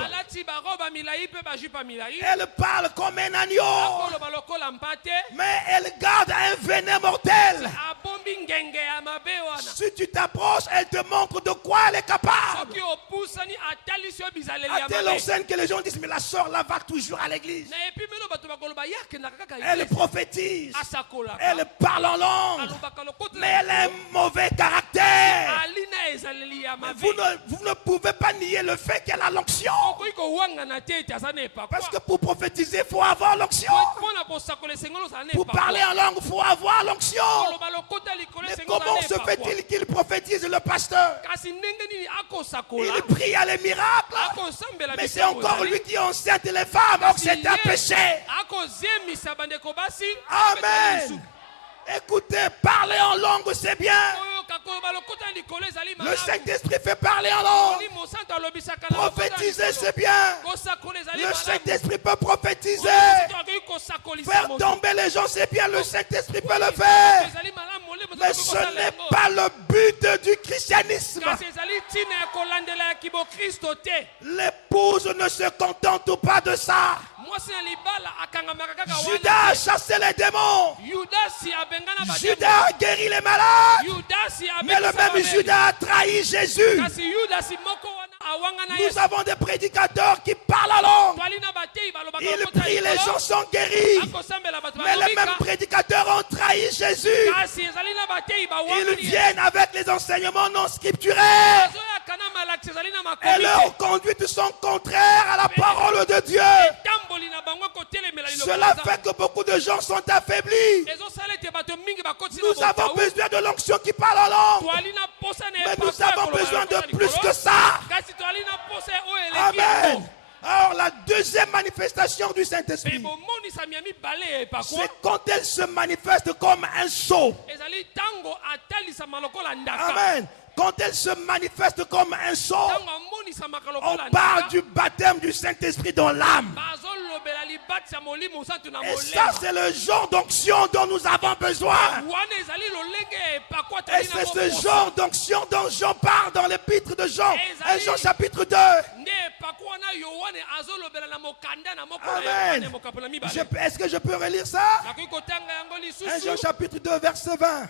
Elle parle comme un agneau. Mais elle garde un venin mortel. Si tu t'approches, elle te montre de quoi elle est capable. À telle enseigne que les gens disent, mais la sœur là va toujours à l'église. Elle prophétise. Elle parle en langue. Mais elle a un mauvais caractère. Vous ne pouvez pas nier le fait qu'elle a l'onction. Parce que pour prophétiser, il faut avoir l'onction. Pour parler en langue, il faut avoir l'onction. Mais comment se fait-il qu'il prophétise le pasteur? Il prie à les miracles. Mais c'est encore lui qui enceinte les femmes. Donc c'est un péché. Amen. Écoutez, parler en langue, c'est bien. Le Saint-Esprit fait parler en langue. Prophétiser, c'est bien. Le Saint-Esprit peut prophétiser. Faire tomber les gens, c'est bien. Le Saint-Esprit peut le faire. Mais ce n'est pas le but du christianisme. L'épouse ne se contente pas de ça. Judas a chassé les démons. Judas a guéri les malades. Mais le même Judas a trahi Jésus. Nous avons des prédicateurs qui parlent en langue. Ils prient, les gens sont guéris. Mais les mêmes prédicateurs ont trahi Jésus. Ils viennent avec les enseignements non scripturaires. Et leurs conduites sont contraires à la parole de Dieu. Cela fait que beaucoup de gens sont affaiblis. Nous avons besoin de l'onction qui parle en langue. Mais nous avons besoin de plus que ça. Amen. Alors la deuxième manifestation du Saint-Esprit, c'est quand elle se manifeste comme un sceau. Amen. Quand elle se manifeste comme un sceau, on parle du baptême du Saint-Esprit dans l'âme. Et ça, c'est le genre d'onction dont nous avons besoin. Et c'est ce genre d'onction dont Jean parle dans l'épître de Jean. 1 Jean chapitre 2. Amen. Est-ce que je peux relire ça? 1 Jean chapitre 2 verset 20.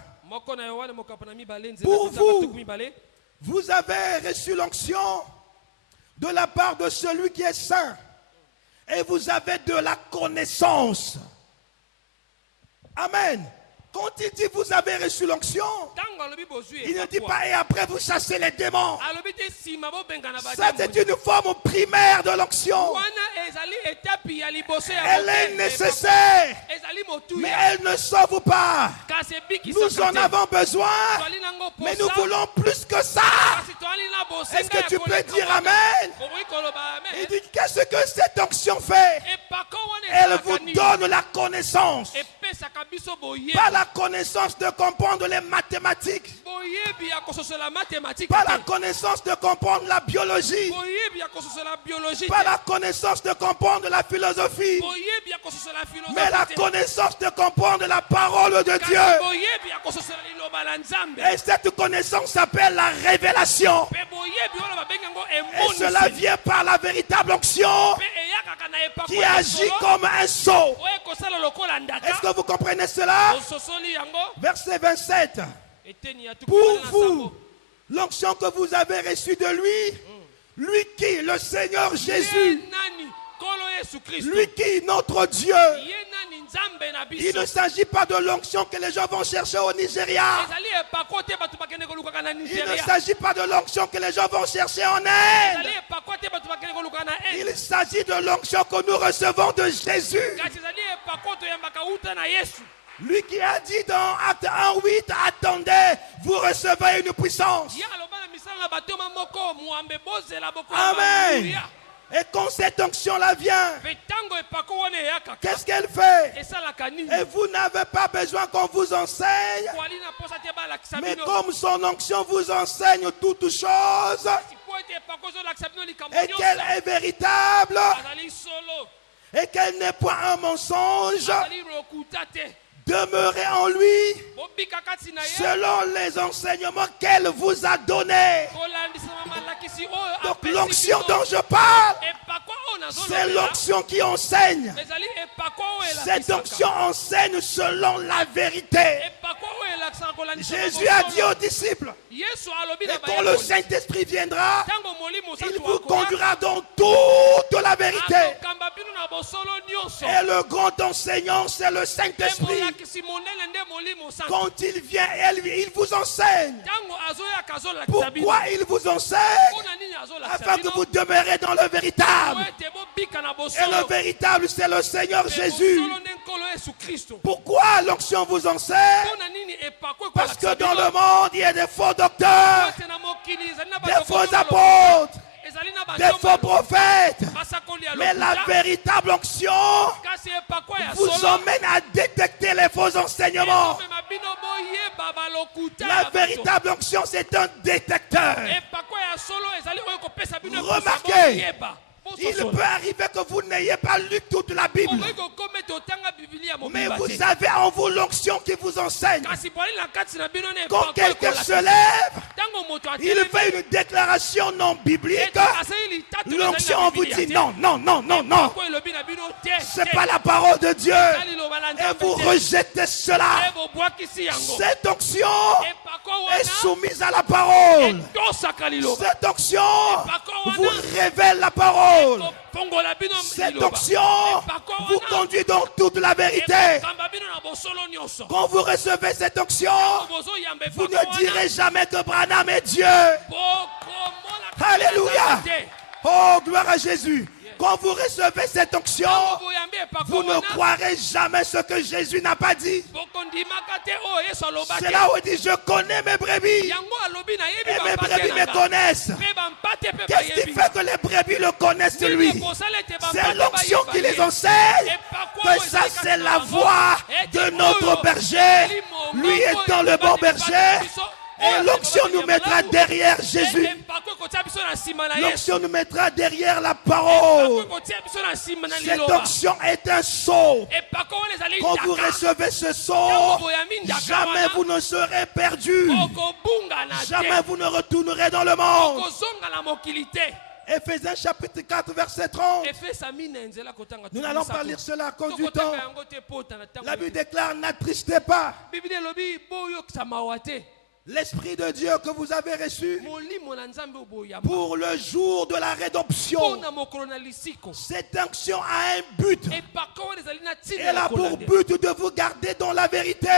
Pour vous, vous avez reçu l'onction de la part de celui qui est saint. Et vous avez de la connaissance. Amen. Quand il dit vous avez reçu l'onction, il ne dit pas et après vous chassez les démons. Ça c'est une forme primaire de l'onction. Elle est nécessaire, mais elle ne sauve pas. Nous en avons besoin, mais nous voulons plus que ça. Est-ce que tu peux dire amen? Il dit qu'est-ce que cette onction fait? Elle vous donne la connaissance. Pas la connaissance de comprendre les mathématiques. Pas la connaissance de comprendre la biologie. Pas la connaissance de comprendre la philosophie. Mais la connaissance de comprendre la parole de Dieu. Et cette connaissance s'appelle la révélation. Et cela vient par la véritable onction qui agit comme un sceau. Est-ce que vous comprenez cela? Verset 27. Pour vous, l'onction que vous avez reçue de lui, lui qui, le Seigneur Jésus, lui qui, notre Dieu. Il ne s'agit pas de l'onction que les gens vont chercher au Nigeria. Il ne s'agit pas de l'onction que les gens vont chercher en Inde. Il s'agit de l'onction que nous recevons de Jésus. Lui qui a dit dans Acte 1:8, attendez, vous recevez une puissance. Amen. Et quand cette onction-là vient, qu'est-ce qu'elle fait? Et vous n'avez pas besoin qu'on vous enseigne. Mais comme son onction vous enseigne toutes choses, et qu'elle est véritable, et qu'elle n'est point un mensonge, demeurez en lui selon les enseignements qu'elle vous a donnés. Donc l'onction dont je parle, c'est l'onction qui enseigne. Cette onction enseigne selon la vérité. Jésus a dit aux disciples, et quand le Saint-Esprit viendra, il vous conduira dans toute la vérité. Et le grand enseignant, c'est le Saint-Esprit. Quand il vient, il vous enseigne. Pourquoi il vous enseigne? Afin que vous demeurez dans le véritable. Et le véritable, c'est le Seigneur Jésus. Pourquoi l'onction vous enseigne? Parce que dans le monde, il y a des faux docteurs, des faux apôtres, des faux prophètes. Mais la véritable onction vous emmène à détecter les faux enseignements. La véritable onction, c'est un détecteur. Remarquez, il peut arriver que vous n'ayez pas lu toute la Bible. Mais vous avez en vous l'onction qui vous enseigne. Quand quelqu'un se lève, il fait une déclaration non biblique. L'onction vous dit non, non, non, non, non. C'est pas la parole de Dieu. Et vous rejetez cela. Cette onction est soumise à la parole. Cette onction vous révèle la parole. Cette onction vous conduit dans toute la vérité. Quand vous recevez cette onction, vous ne direz jamais que Branham est Dieu. Alléluia. Oh, gloire à Jésus. Quand vous recevez cette onction, vous ne croirez jamais ce que Jésus n'a pas dit. C'est là où il dit, je connais mes brebis. Et mes brebis me connaissent. Qu'est-ce qui fait que les brebis le connaissent lui? C'est l'onction qui les enseigne. Que ça, c'est la voix de notre berger. Lui étant le bon berger. Et l'onction nous mettra derrière Jésus. L'onction nous mettra derrière la parole. Cette onction est un sceau. Quand vous recevez ce sceau, jamais vous ne serez perdu. Jamais vous ne retournerez dans le monde. Éphésiens chapitre 4 verset 30. Nous n'allons pas lire cela à cause du temps. La Bible déclare, n'attristez pas l'Esprit de Dieu que vous avez reçu pour le jour de la rédemption. Cette onction a un but. Elle a pour but de vous garder dans la vérité.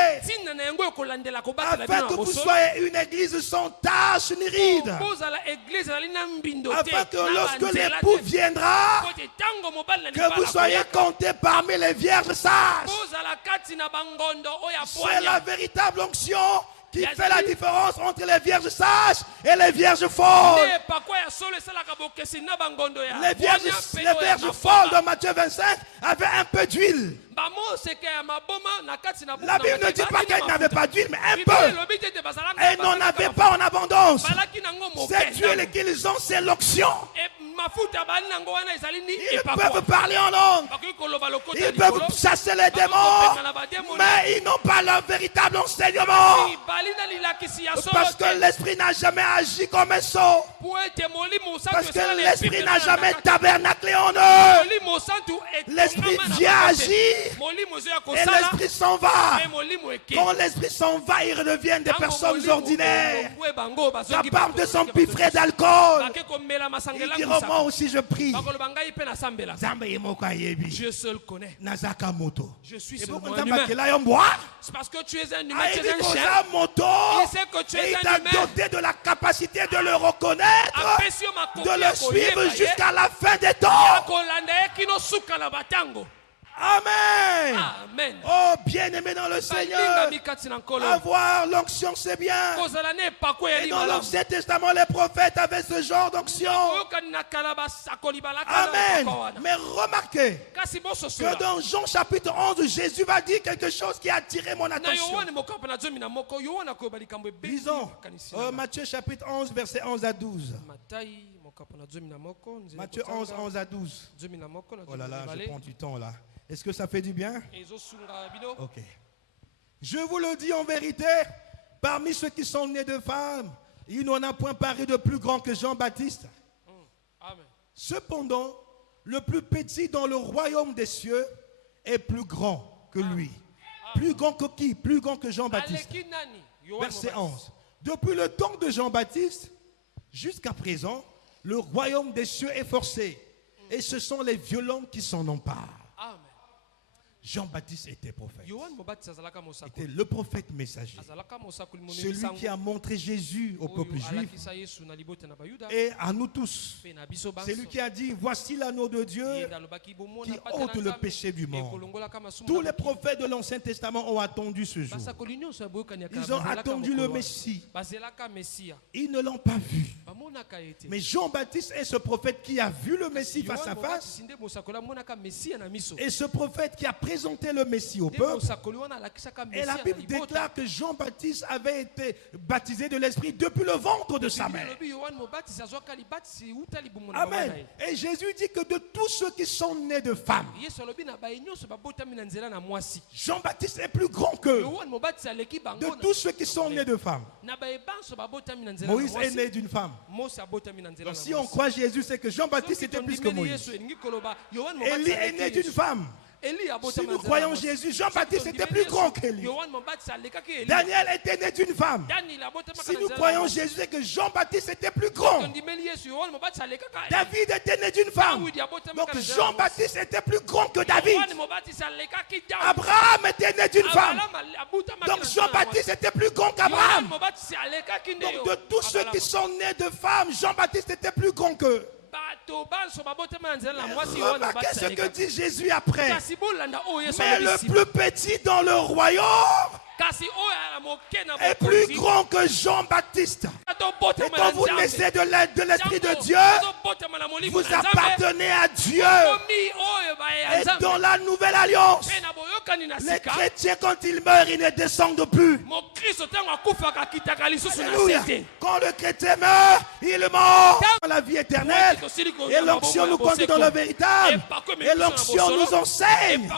Afin que vous soyez une église sans tache ni ride. Afin que lorsque l'époux viendra, que vous soyez comptés parmi les vierges sages. C'est la véritable onction qui fait la différence entre les vierges sages et les vierges folles. Les vierges folles de Matthieu 25 avaient un peu d'huile. La Bible ne dit pas qu'elles n'avaient pas d'huile, mais un peu. Elles n'en avaient pas en abondance. Cette huile qu'ils ont, c'est l'onction. Ils peuvent parler en langue. Ils peuvent chasser les démons. Mais ils n'ont pas leur véritable enseignement. Parce que l'esprit n'a jamais agi comme un sceau. Parce que l'esprit n'a jamais tabernaclé en eux. L'esprit vient agir et l'esprit s'en va. Quand l'esprit s'en va, ils redeviennent des personnes ordinaires, capables de s'empiffrer d'alcool. Ils diront, moi aussi je prie. Dieu seul connaît. Je suis seulement un humain. C'est parce que tu es un humain, tu es un Il sait que tu es t'a un humain. doté de la capacité de le reconnaître, de le suivre jusqu'à la fin des temps. Amen. Amen. Oh, bien-aimé dans le Seigneur, avoir l'onction c'est bien. Et dans l'Ancien Testament, les prophètes avaient ce genre d'onction. Amen. Mais remarquez que dans Jean chapitre 11, Jésus va dire quelque chose qui a attiré mon attention. Lisons Matthieu chapitre 11, versets 11 à 12. Matthieu 11, 11 à 12. Oh là là, je prends du temps là. Est-ce que ça fait du bien? Ok. Je vous le dis en vérité, parmi ceux qui sont nés de femmes, il n'en a point paru de plus grand que Jean-Baptiste. Cependant, le plus petit dans le royaume des cieux est plus grand que lui. Plus grand que qui? Plus grand que Jean-Baptiste. Verset 11. Depuis le temps de Jean-Baptiste jusqu'à présent, le royaume des cieux est forcé. Et ce sont les violents qui s'en emparent. Jean-Baptiste était prophète. Était le prophète messager. Celui qui a montré Jésus au peuple juif et à nous tous. C'est lui qui a dit, voici l'agneau de Dieu qui ôte le péché du monde. Tous les prophètes de l'Ancien Testament ont attendu ce jour. Ils ont attendu le Messie. Ils ne l'ont pas vu. Mais Jean-Baptiste est ce prophète qui a vu le Messie face à face. Et ce prophète qui a présenté le Messie au peuple. Et la Bible déclare que Jean-Baptiste avait été baptisé de l'Esprit depuis le ventre de sa mère. Amen. Et Jésus dit que de tous ceux qui sont nés de femmes, Jean-Baptiste est plus grand qu'eux. De tous ceux qui sont nés de femmes. Moïse est né d'une femme. Donc si on croit Jésus, c'est que Jean-Baptiste était plus que Moïse. Élie est né d'une femme. Si nous croyons Jésus, Jean-Baptiste était plus grand qu'Élie. Daniel était né d'une femme. Si nous croyons Jésus, c'est que Jean-Baptiste était plus grand. David était né d'une femme. Donc Jean-Baptiste était plus grand que David. Abraham était né d'une femme. Donc Jean-Baptiste était plus grand qu'Abraham. Donc de tous ceux qui sont nés de femmes, Jean-Baptiste était plus grand qu'eux. Remarquez ce que dit Jésus après. Mais le plus petit dans le royaume est plus grand que Jean-Baptiste. Et quand vous naissez de l'Esprit de Dieu, vous appartenez à Dieu. Et dans la nouvelle alliance, les chrétiens, quand ils meurent, ils ne descendent plus. Alléluia. Quand le chrétien meurt, il meurt dans la vie éternelle. Et l'onction nous conduit dans le véritable. Et l'onction nous enseigne.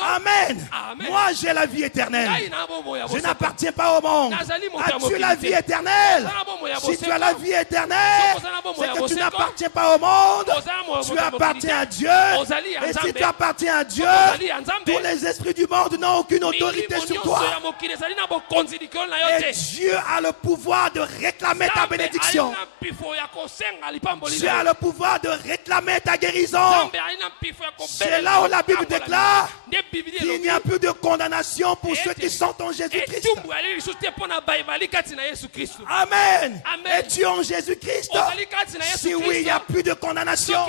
Amen. Moi, j'ai la vie éternelle. Je n'appartiens pas au monde. As-tu la vie éternelle? Si tu as la vie éternelle, c'est que tu n'appartiens pas au monde. Tu appartiens à Dieu. Et si tu appartiens à Dieu, tous les esprits du monde n'ont aucune autorité sur toi. Et Dieu a le pouvoir de réclamer ta bénédiction. Dieu a le pouvoir de réclamer ta guérison. C'est là où la Bible déclare qu'il n'y a plus de condamnation pour ceux qui sont en Jésus-Christ. Amen. Es-tu en Jésus-Christ? Si oui, il n'y a plus de condamnation.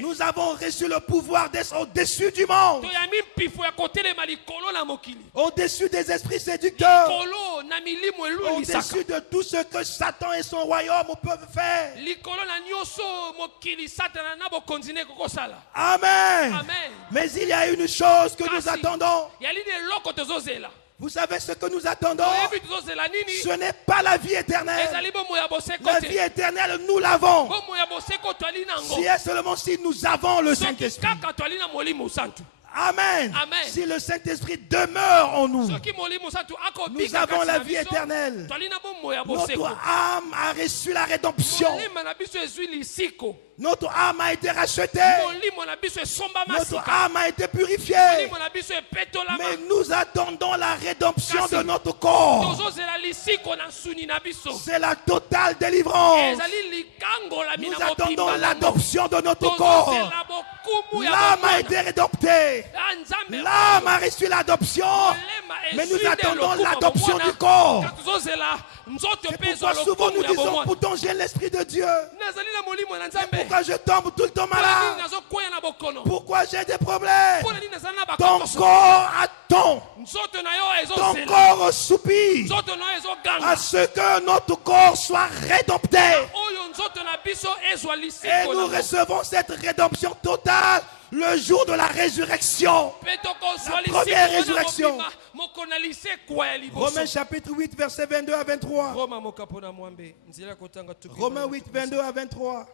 Nous avons reçu le pouvoir d'être au-dessus au-dessus du monde, toyami mpifu ya kotelema likolo na mokili, au-dessus des esprits séducteurs, likolo na milimo elulisaka, au-dessus de tout ce que Satan et son royaume peuvent faire. likolo na nyonso mokili satana na bokonzi ne kokosala. Amen. Amen. Mais il y a une chose que nous Kasi, attendons. yali de eloko tozozela. Vous savez ce que nous attendons? Toyebi tozozela nini? Ce n'est pas la vie éternelle. Ezali bomo ya boseko La te. vie éternelle, nous l'avons. Bomo ya boseko toali nango. Si et seulement si nous avons le Soki Saint-Esprit. kaka toali na molimo santu. Amen. Amen. Si le Saint-Esprit demeure en nous, Soki molimo santu ako nous bika avons kati la na vie biso, éternelle. toali na bomo ya Notre boseko. âme a reçu la rédemption. Molimo na biso ezwi lisiko. Notre âme a été rachetée. Molimo na biso esomba Notre masika. âme a été purifiée. Molimo na biso epetolama. Mais nous attendons la rédemption de notre corps. Tozozela lisiko na suni na biso. C'est la totale délivrance. Ezali likango la Nous mina attendons mobimba. l'adoption de notre corps. Tozozela bokumu ya L'âme a bomona. été rédemptée. Ah, Nzambe L'âme a reçu l'adoption. molema Mais nous ezwi nde attendons lokumu ya l'adoption bomona. du corps. Kaka tozozela nzoto C'est mpe ezwa pourquoi souvent lokumu nous ya disons, bomona. pourtant j'ai l'Esprit de Dieu. Nazali na molimo na Nzambe. Pourquoi je tombe tout le temps Mpona nini malade? nazokwea na bokono? Pourquoi j'ai des problèmes? Mpona nini nazali na Ton bakokoso? corps attend. Nzoto na yo Ton ezozela. corps soupire Nzoto na yo ezoganga. à ce que notre corps soit rédempté. Oyo nzoto na biso ezwa Et lisiko nous na recevons cette rédemption totale le jour de la résurrection. mpe tokozwa La première lisiko wana résurrection. mobima moko na lisekwa ya liboso. Romains chapitre 8, versets 22 à 23. Roma mokapo na mwambe nzela kotanga tuki. Romains 8, 22 à 23.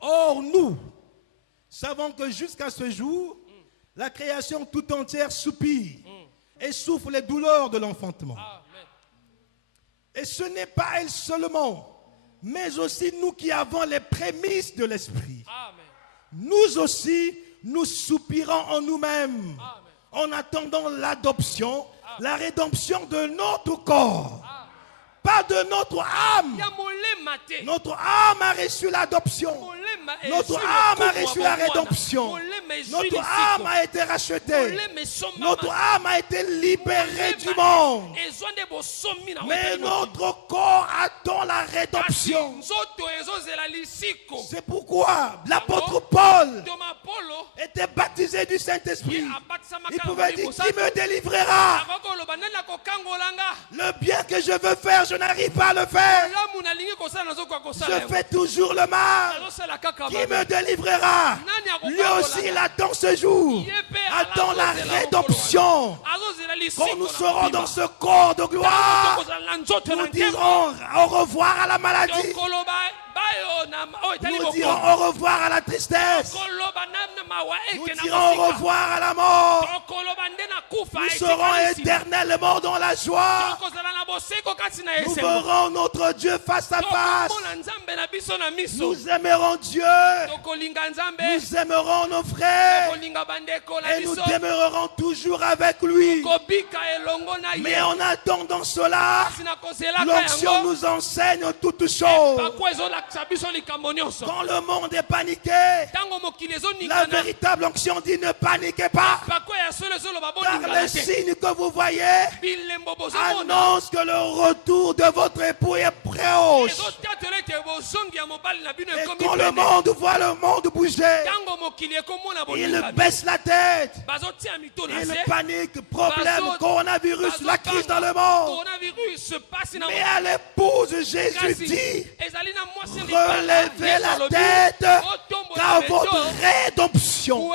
Or, nous savons que jusqu'à ce jour, la création tout entière soupire et souffre les douleurs de l'enfantement. Amen. Et ce n'est pas elle seulement, mais aussi nous qui avons les prémices de l'Esprit. Amen. Nous aussi, nous soupirons en nous-mêmes, Amen. en attendant l'adoption, la rédemption de notre corps, pas de notre âme. Ya molema te. Notre âme a reçu l'adoption. Molema Notre ezwi âme a lokumu ya reçu la bomwana. rédemption. Molema ezwi Notre lisiko. âme a été rachetée. Molema esomba Notre masika. âme a été libérée du Molema monde. ezwa nde bosomi na Mais weteli mokili. notre corps attend la Kasi rédemption. nzoto ezozela lisiko. C'est pourquoi l'apôtre Paul Toma Polo était baptisé du Saint-Esprit. ye abatisamaka Il na pouvait dire, molimo qui santu. me délivrera? Akoki koloba nani akokangolanga. Le bien que je veux faire, je n'arrive pas à le faire. Lamu nalingi kosala nazokoka kosala Je yango. fais toujours le mal. Nazosala kaka Qui mabe. me délivrera? Lui aussi, il attend ce jour. Attend la rédemption. Azozela Quand lisiko nous na serons mobimba. dans ce corps de gloire, Tokozala na nzoto na nous nkembo. dirons au revoir à la maladie. Tokoloba bayo na oyo etali Nous dirons bokono. au revoir à la tristesse. Tokoloba na mawa Nous eke na dirons au mosika. revoir à la mort. Tokoloba nde na kufa Nous eke serons na nsima. éternellement dans la joie. Tokozala na boseko kati na Nous esengo. verrons notre Dieu face à face. Tokomona Nzambe na biso na miso. Nous aimerons Dieu. Tokolinga Nzambe. Nous aimerons nos frères. Tokolinga bandeko na Et nous biso. demeurerons toujours avec lui. Kobika elongo na Mais ye. en attendant cela, Kasi na kozelaka l'onction yango. nous enseigne toutes choses. Bakwa ezolakisa biso likambo nyonso. Quand le monde est paniqué, Ntango mokili la ezonikana. véritable onction dit ne paniquez pas. Bakwa ya solo ezoloba Car bolingana les te. signes que vous voyez Bilembo bozomona. annoncent que le retour de votre époux est proche. ezotatela ete bozongi ya mobali na bino Et ekomi quand le pene. monde voit le monde bouger, Ntango mokili ekomona il bolingana. baisse la tête. Bazotia mito na Il se. panique, problème, Bazo- coronavirus, la bazobanga. crise dans le monde. Coronavirus se passe na Mais à l'épouse, Jésus Kasi, dit, ezali na mwasi relevez la tête, car votre rédemption,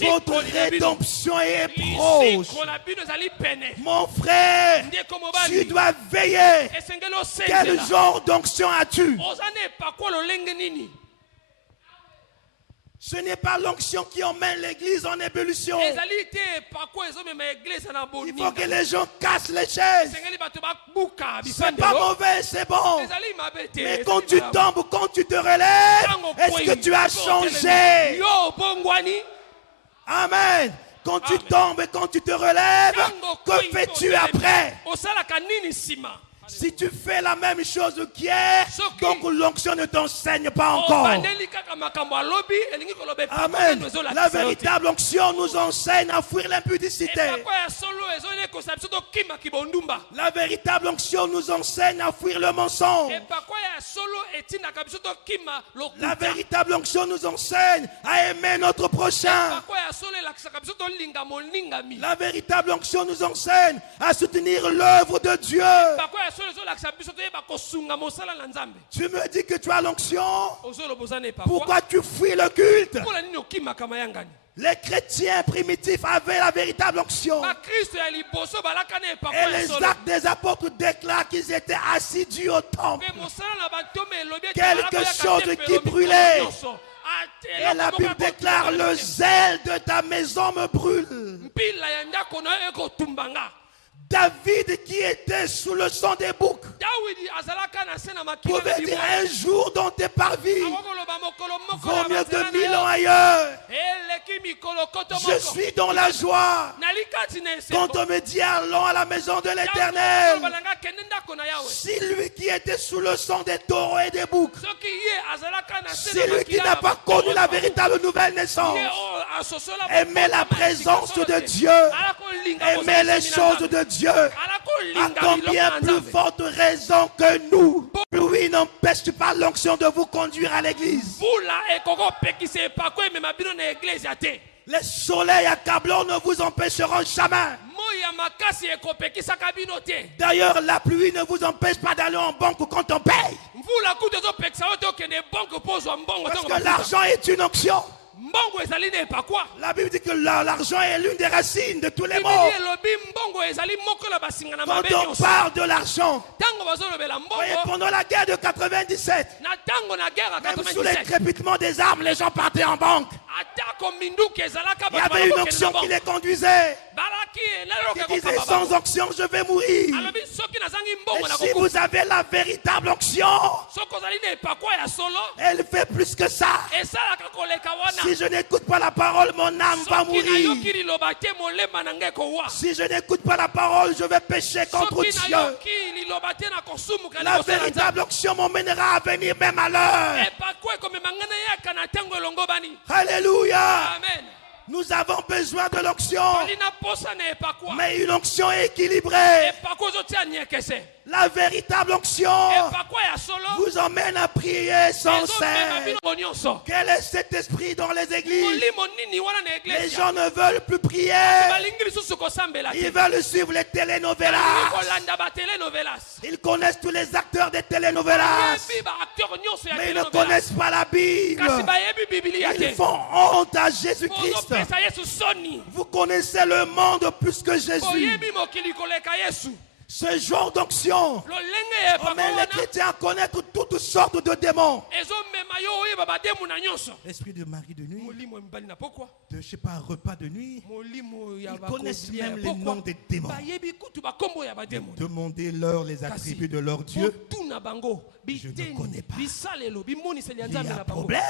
votre rédemption est proche. lisiko na bino ezali pene. Mon frère, Ndeko tu mobali dois veiller. esengeli Quel osenzela. genre d'onction as-tu? Oza na epakwa lolenge nini? Ce n'est pas l'onction qui emmène l'église en ébullition. ezali te epakwa ezomema eglise na Il faut que boninga. les gens cassent les chaises. esengeli bato babuka C'est pas bisandelo. mauvais, c'est bon. ezali mabe te. Mais ezali quand tu malamu. tombes, quand tu te relèves, Ntango est-ce que kwei, tu as so changé? otelemi. Yo bongwani. Amen. Quand tu Amen. tombes et quand tu te relèves, Ntango que kwei, fais-tu otelemi. après? osalaka nini nsima? Si tu fais la même chose qu'hier, Soki- donc l'onction ne t'enseigne pas encore. obandeli kaka makambo alobi elingi koloba epakwa Amen. nano La ezolakisa yo te. véritable onction nous enseigne à fuir l'impudicité. epakwa ya solo ezolikosa biso tokima kibondumba. La véritable onction nous enseigne à fuir le mensonge. epakwa La véritable onction nous enseigne à aimer notre prochain. La véritable onction nous enseigne à soutenir l'œuvre de Dieu. Tu me dis que tu as l'onction. Pourquoi tu fuis le culte? Les chrétiens primitifs avaient la véritable onction. Et les actes des apôtres déclarent qu'ils étaient assidus au temple. Quelque chose qui brûlait. Et la Bible déclare: le zèle de ta maison me brûle. David, qui était sous le sang des boucs, pouvait dire: un jour dans tes parvis vaut mieux que 1000 ans ailleurs. Je suis dans la joie quand on me dit: allons à la maison de l'Éternel. Si lui qui était sous le sang des taureaux et des boucs, si lui qui n'a pas connu la véritable nouvelle naissance, aimait la présence de Dieu, aimait les choses de Dieu, à combien plus forte raison que nous, lui n'empêche pas l'onction de vous conduire à l'église. Les soleils accablants ne vous empêcheront jamais. D'ailleurs, la pluie ne vous empêche pas d'aller en banque quand on paye. Parce que l'argent est une onction. La Bible dit que l'argent est l'une des racines de tous les maux. Quand on parle de l'argent, pendant la guerre de 97, même sous les crépitements des armes, les gens partaient en banque. Il y avait une onction qui les conduisait, qui disait: sans onction je vais mourir. Et si vous avez la véritable onction, elle fait plus que ça. Si je n'écoute pas la parole, mon âme va mourir. Si je n'écoute pas la parole, je vais pécher contre Dieu. La véritable onction m'emmènera à venir même à l'heure. Alléluia. Amen. Nous avons besoin de l'onction, mais une onction équilibrée. La véritable onction vous emmène à prier sans cesse. Quel est cet esprit dans les églises? Les gens ne veulent plus prier. Ils veulent suivre les telenovelas. Ils connaissent tous les acteurs des telenovelas, mais ils ne connaissent pas la Bible. Ils font honte à Jésus-Christ. Vous connaissez le monde plus que Jésus. Ce genre d'onction emmène les chrétiens à connaître toutes sortes de démons. Esprit de mari de nuit, de, je sais pas, repas de nuit. Ils connaissent même les noms des démons. Demandez-leur les attributs de leur Dieu. Je ne connais pas. Il y a un problème.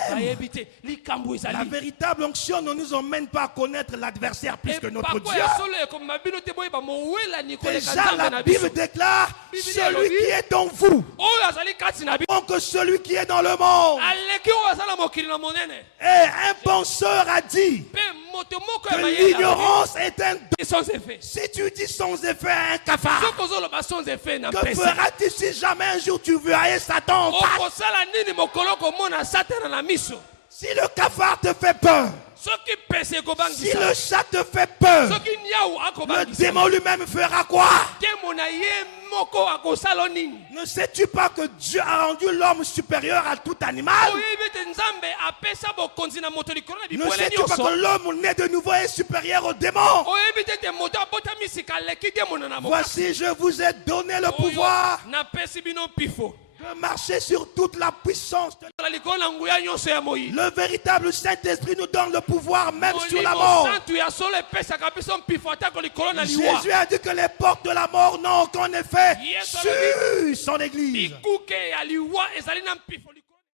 La véritable onction ne nous emmène pas à connaître l'adversaire plus que notre Dieu. Déjà, la Bible déclare: celui qui est en vous, donc celui qui est dans le monde. Et un penseur a dit que l'ignorance est un don. Si tu dis sans effet à un cafard, que feras-tu si jamais un jour tu verrais Satan en face? Si le cafard te fait peur, si le chat te fait peur, le démon lui-même fera quoi? Ne sais-tu pas que Dieu a rendu l'homme supérieur à tout animal? Ne sais-tu pas que l'homme né de nouveau est supérieur au démon? Voici, je vous ai donné le pouvoir de marcher sur toute la puissance. Le véritable Saint-Esprit nous donne le pouvoir même sur la mort. Jésus a dit que les portes de la mort n'ont aucun effet sur son église.